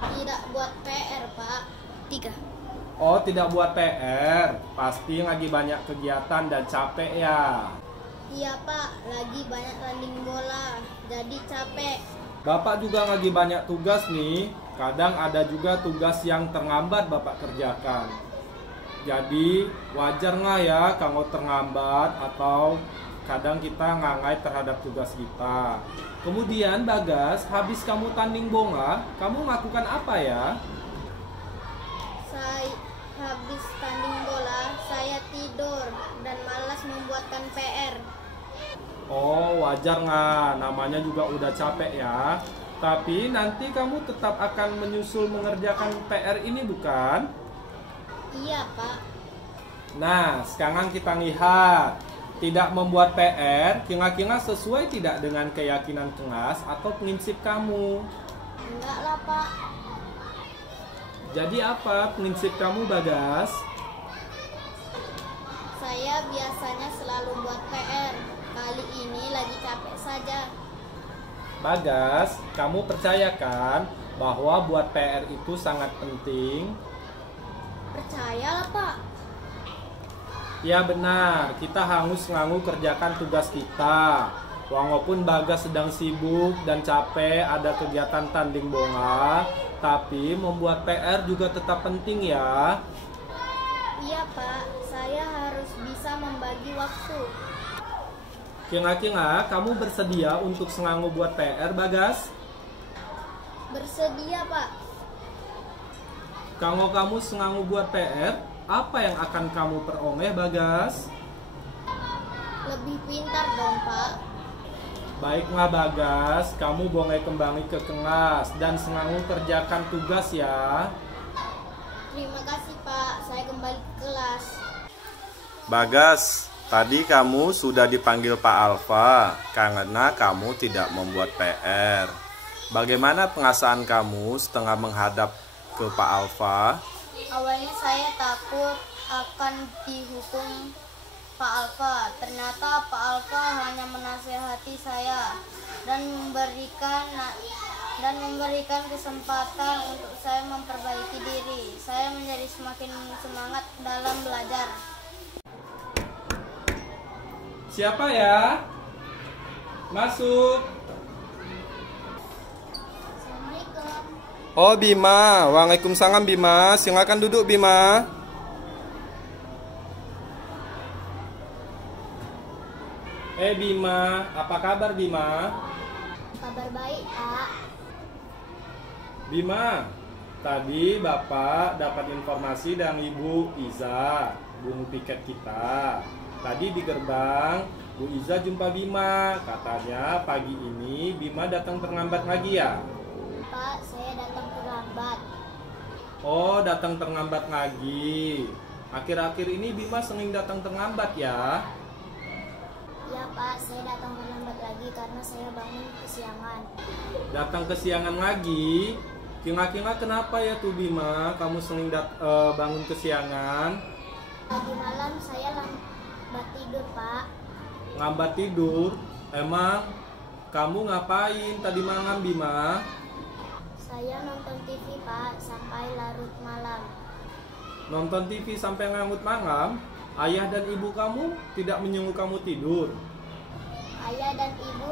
Tidak buat PR, Pak. 3. Oh, tidak buat PR. Pasti lagi banyak kegiatan dan capek ya. Iya, Pak. Lagi banyak tanding bola, jadi capek. Bapak juga lagi banyak tugas nih. Kadang ada juga tugas yang terlambat Bapak kerjakan. Jadi wajar nggak ya kalau terlambat atau kadang kita ngangai terhadap tugas kita. Kemudian Bagas, habis kamu tanding bola, kamu melakukan apa ya? Saya habis tanding bola, saya tidur dan malas membuatkan PR. Oh, wajar nggak? Namanya juga udah capek ya. Tapi nanti kamu tetap akan menyusul mengerjakan PR ini bukan? Iya, Pak. Nah, sekarang kita lihat. Tidak membuat PR, kira-kira sesuai tidak dengan keyakinan kelas atau prinsip kamu? Enggak lah, Pak. Jadi apa prinsip kamu, Bagas? Saya biasanya selalu buat PR. Kali ini lagi capek saja. Bagas, kamu percaya kan bahwa buat PR itu sangat penting? Percayalah, Pak. Ya benar, kita harus selalu kerjakan tugas kita. Walaupun Bagas sedang sibuk dan capek ada kegiatan tanding bola, tapi membuat PR juga tetap penting ya. Iya, Pak. Saya harus bisa membagi waktu. Kira-kira kamu bersedia untuk selalu buat PR, Bagas? Bersedia, Pak. Kalau kamu selalu buat PR, apa yang akan kamu peroleh, Bagas? Lebih pintar dong, Pak. Baiklah Bagas, kamu boleh kembali ke kelas dan selalu kerjakan tugas ya. Terima kasih, Pak. Saya kembali ke kelas. Bagas, tadi kamu sudah dipanggil Pak Alfa karena kamu tidak membuat PR. Bagaimana perasaan kamu setelah menghadap ke Pak Alfa? Awalnya saya takut akan dihukum Pak Alfa. Ternyata Pak Alfa hanya menasehati saya dan memberikan kesempatan untuk saya memperbaiki diri. Saya menjadi semakin semangat dalam belajar. Siapa ya? Masuk. Assalamualaikum. Oh Bima, waalaikumsalam Bima. Silakan duduk Bima. Bima, apa kabar Bima? Kabar baik, Pak. Bima, tadi Bapak dapat informasi dari Ibu Iza, guru piket kita. Tadi di gerbang Bu Iza jumpa Bima. Katanya pagi ini Bima datang terlambat lagi ya? Pak, saya datang terlambat. Oh, datang terlambat lagi. Akhir-akhir ini Bima sering datang terlambat ya? Ya Pak, saya datang terlambat lagi karena saya bangun kesiangan. Datang kesiangan lagi? Kira-kira kenapa ya tuh Bima kamu sering bangun kesiangan? Tadi malam saya lambat tidur Pak. Lambat tidur? Emang kamu ngapain tadi malam Bima? Saya nonton TV Pak sampai larut malam. Nonton TV sampai larut malam? Ayah dan ibu kamu tidak menyuruh kamu tidur? Ayah dan ibu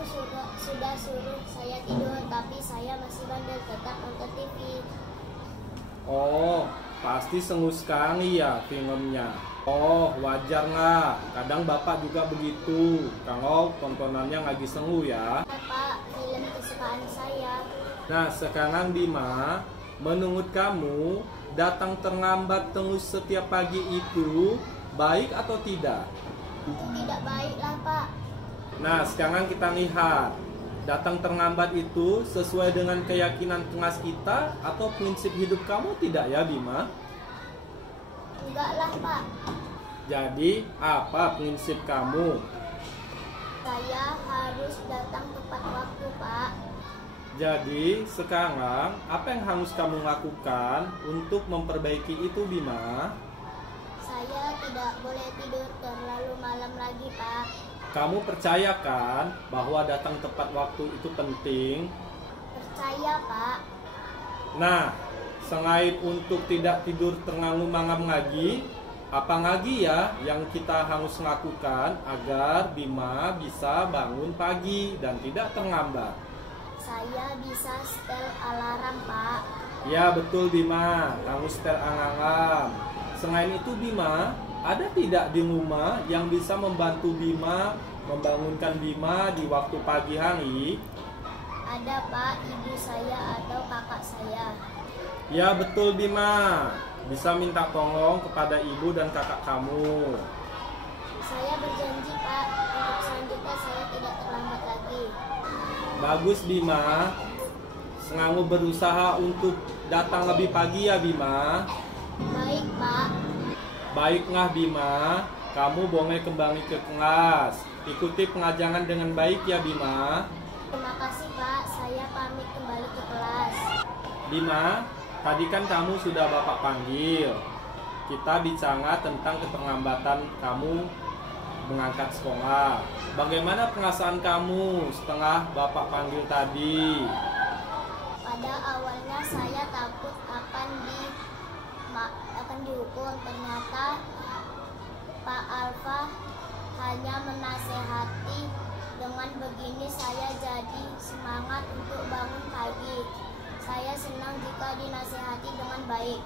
sudah suruh saya tidur, tapi saya masih bandel tetap nonton TV. Oh, pasti sengguh sekali ya filmnya. Oh, wajar lah. Kadang bapak juga begitu. Kalau tontonannya lagi sengguh ya. Pak, film kesukaan saya. Nah, sekarang Bima, menurut kamu datang terlambat terus setiap pagi itu baik atau tidak? Itu tidak baik lah Pak. Nah, sekarang kita lihat, datang terlambat itu sesuai dengan keyakinan kelas kita atau prinsip hidup kamu tidak ya Bima? Enggak lah Pak. Jadi, apa prinsip kamu? Saya harus datang tepat waktu Pak. Jadi, sekarang apa yang harus kamu lakukan untuk memperbaiki itu Bima? Saya tidak boleh tidur terlalu malam lagi Pak. Kamu percaya kan bahwa datang tepat waktu itu penting? Percaya Pak. Nah, selain untuk tidak tidur terlalu malam lagi, apa lagi ya yang kita harus lakukan agar Bima bisa bangun pagi dan tidak terlambat? Saya bisa setel alarm Pak. Ya betul Bima, kamu setel alarm. Selain itu Bima, ada tidak di rumah yang bisa membantu Bima membangunkan Bima di waktu pagi hari? Ada Pak, ibu saya atau kakak saya. Ya betul Bima, bisa minta tolong kepada ibu dan kakak kamu. Saya berjanji Pak, untuk selanjutnya saya tidak terlambat lagi. Bagus Bima, selalu berusaha untuk datang lebih pagi ya Bima. Baik Pak. Baiklah Bima, kamu boleh kembali ke kelas. Ikuti pengajaran dengan baik ya Bima. Terima kasih Pak, saya pamit kembali ke kelas. Bima, tadi kan kamu sudah Bapak panggil. Kita bicara tentang keterlambatan kamu mengangkat sekolah. Bagaimana perasaan kamu setelah Bapak panggil tadi? Pada awalnya saya takut akan dihukum. Ternyata Pak Alfa hanya menasehati. Dengan begini saya jadi semangat untuk bangun pagi. Saya senang jika dinasehati dengan baik.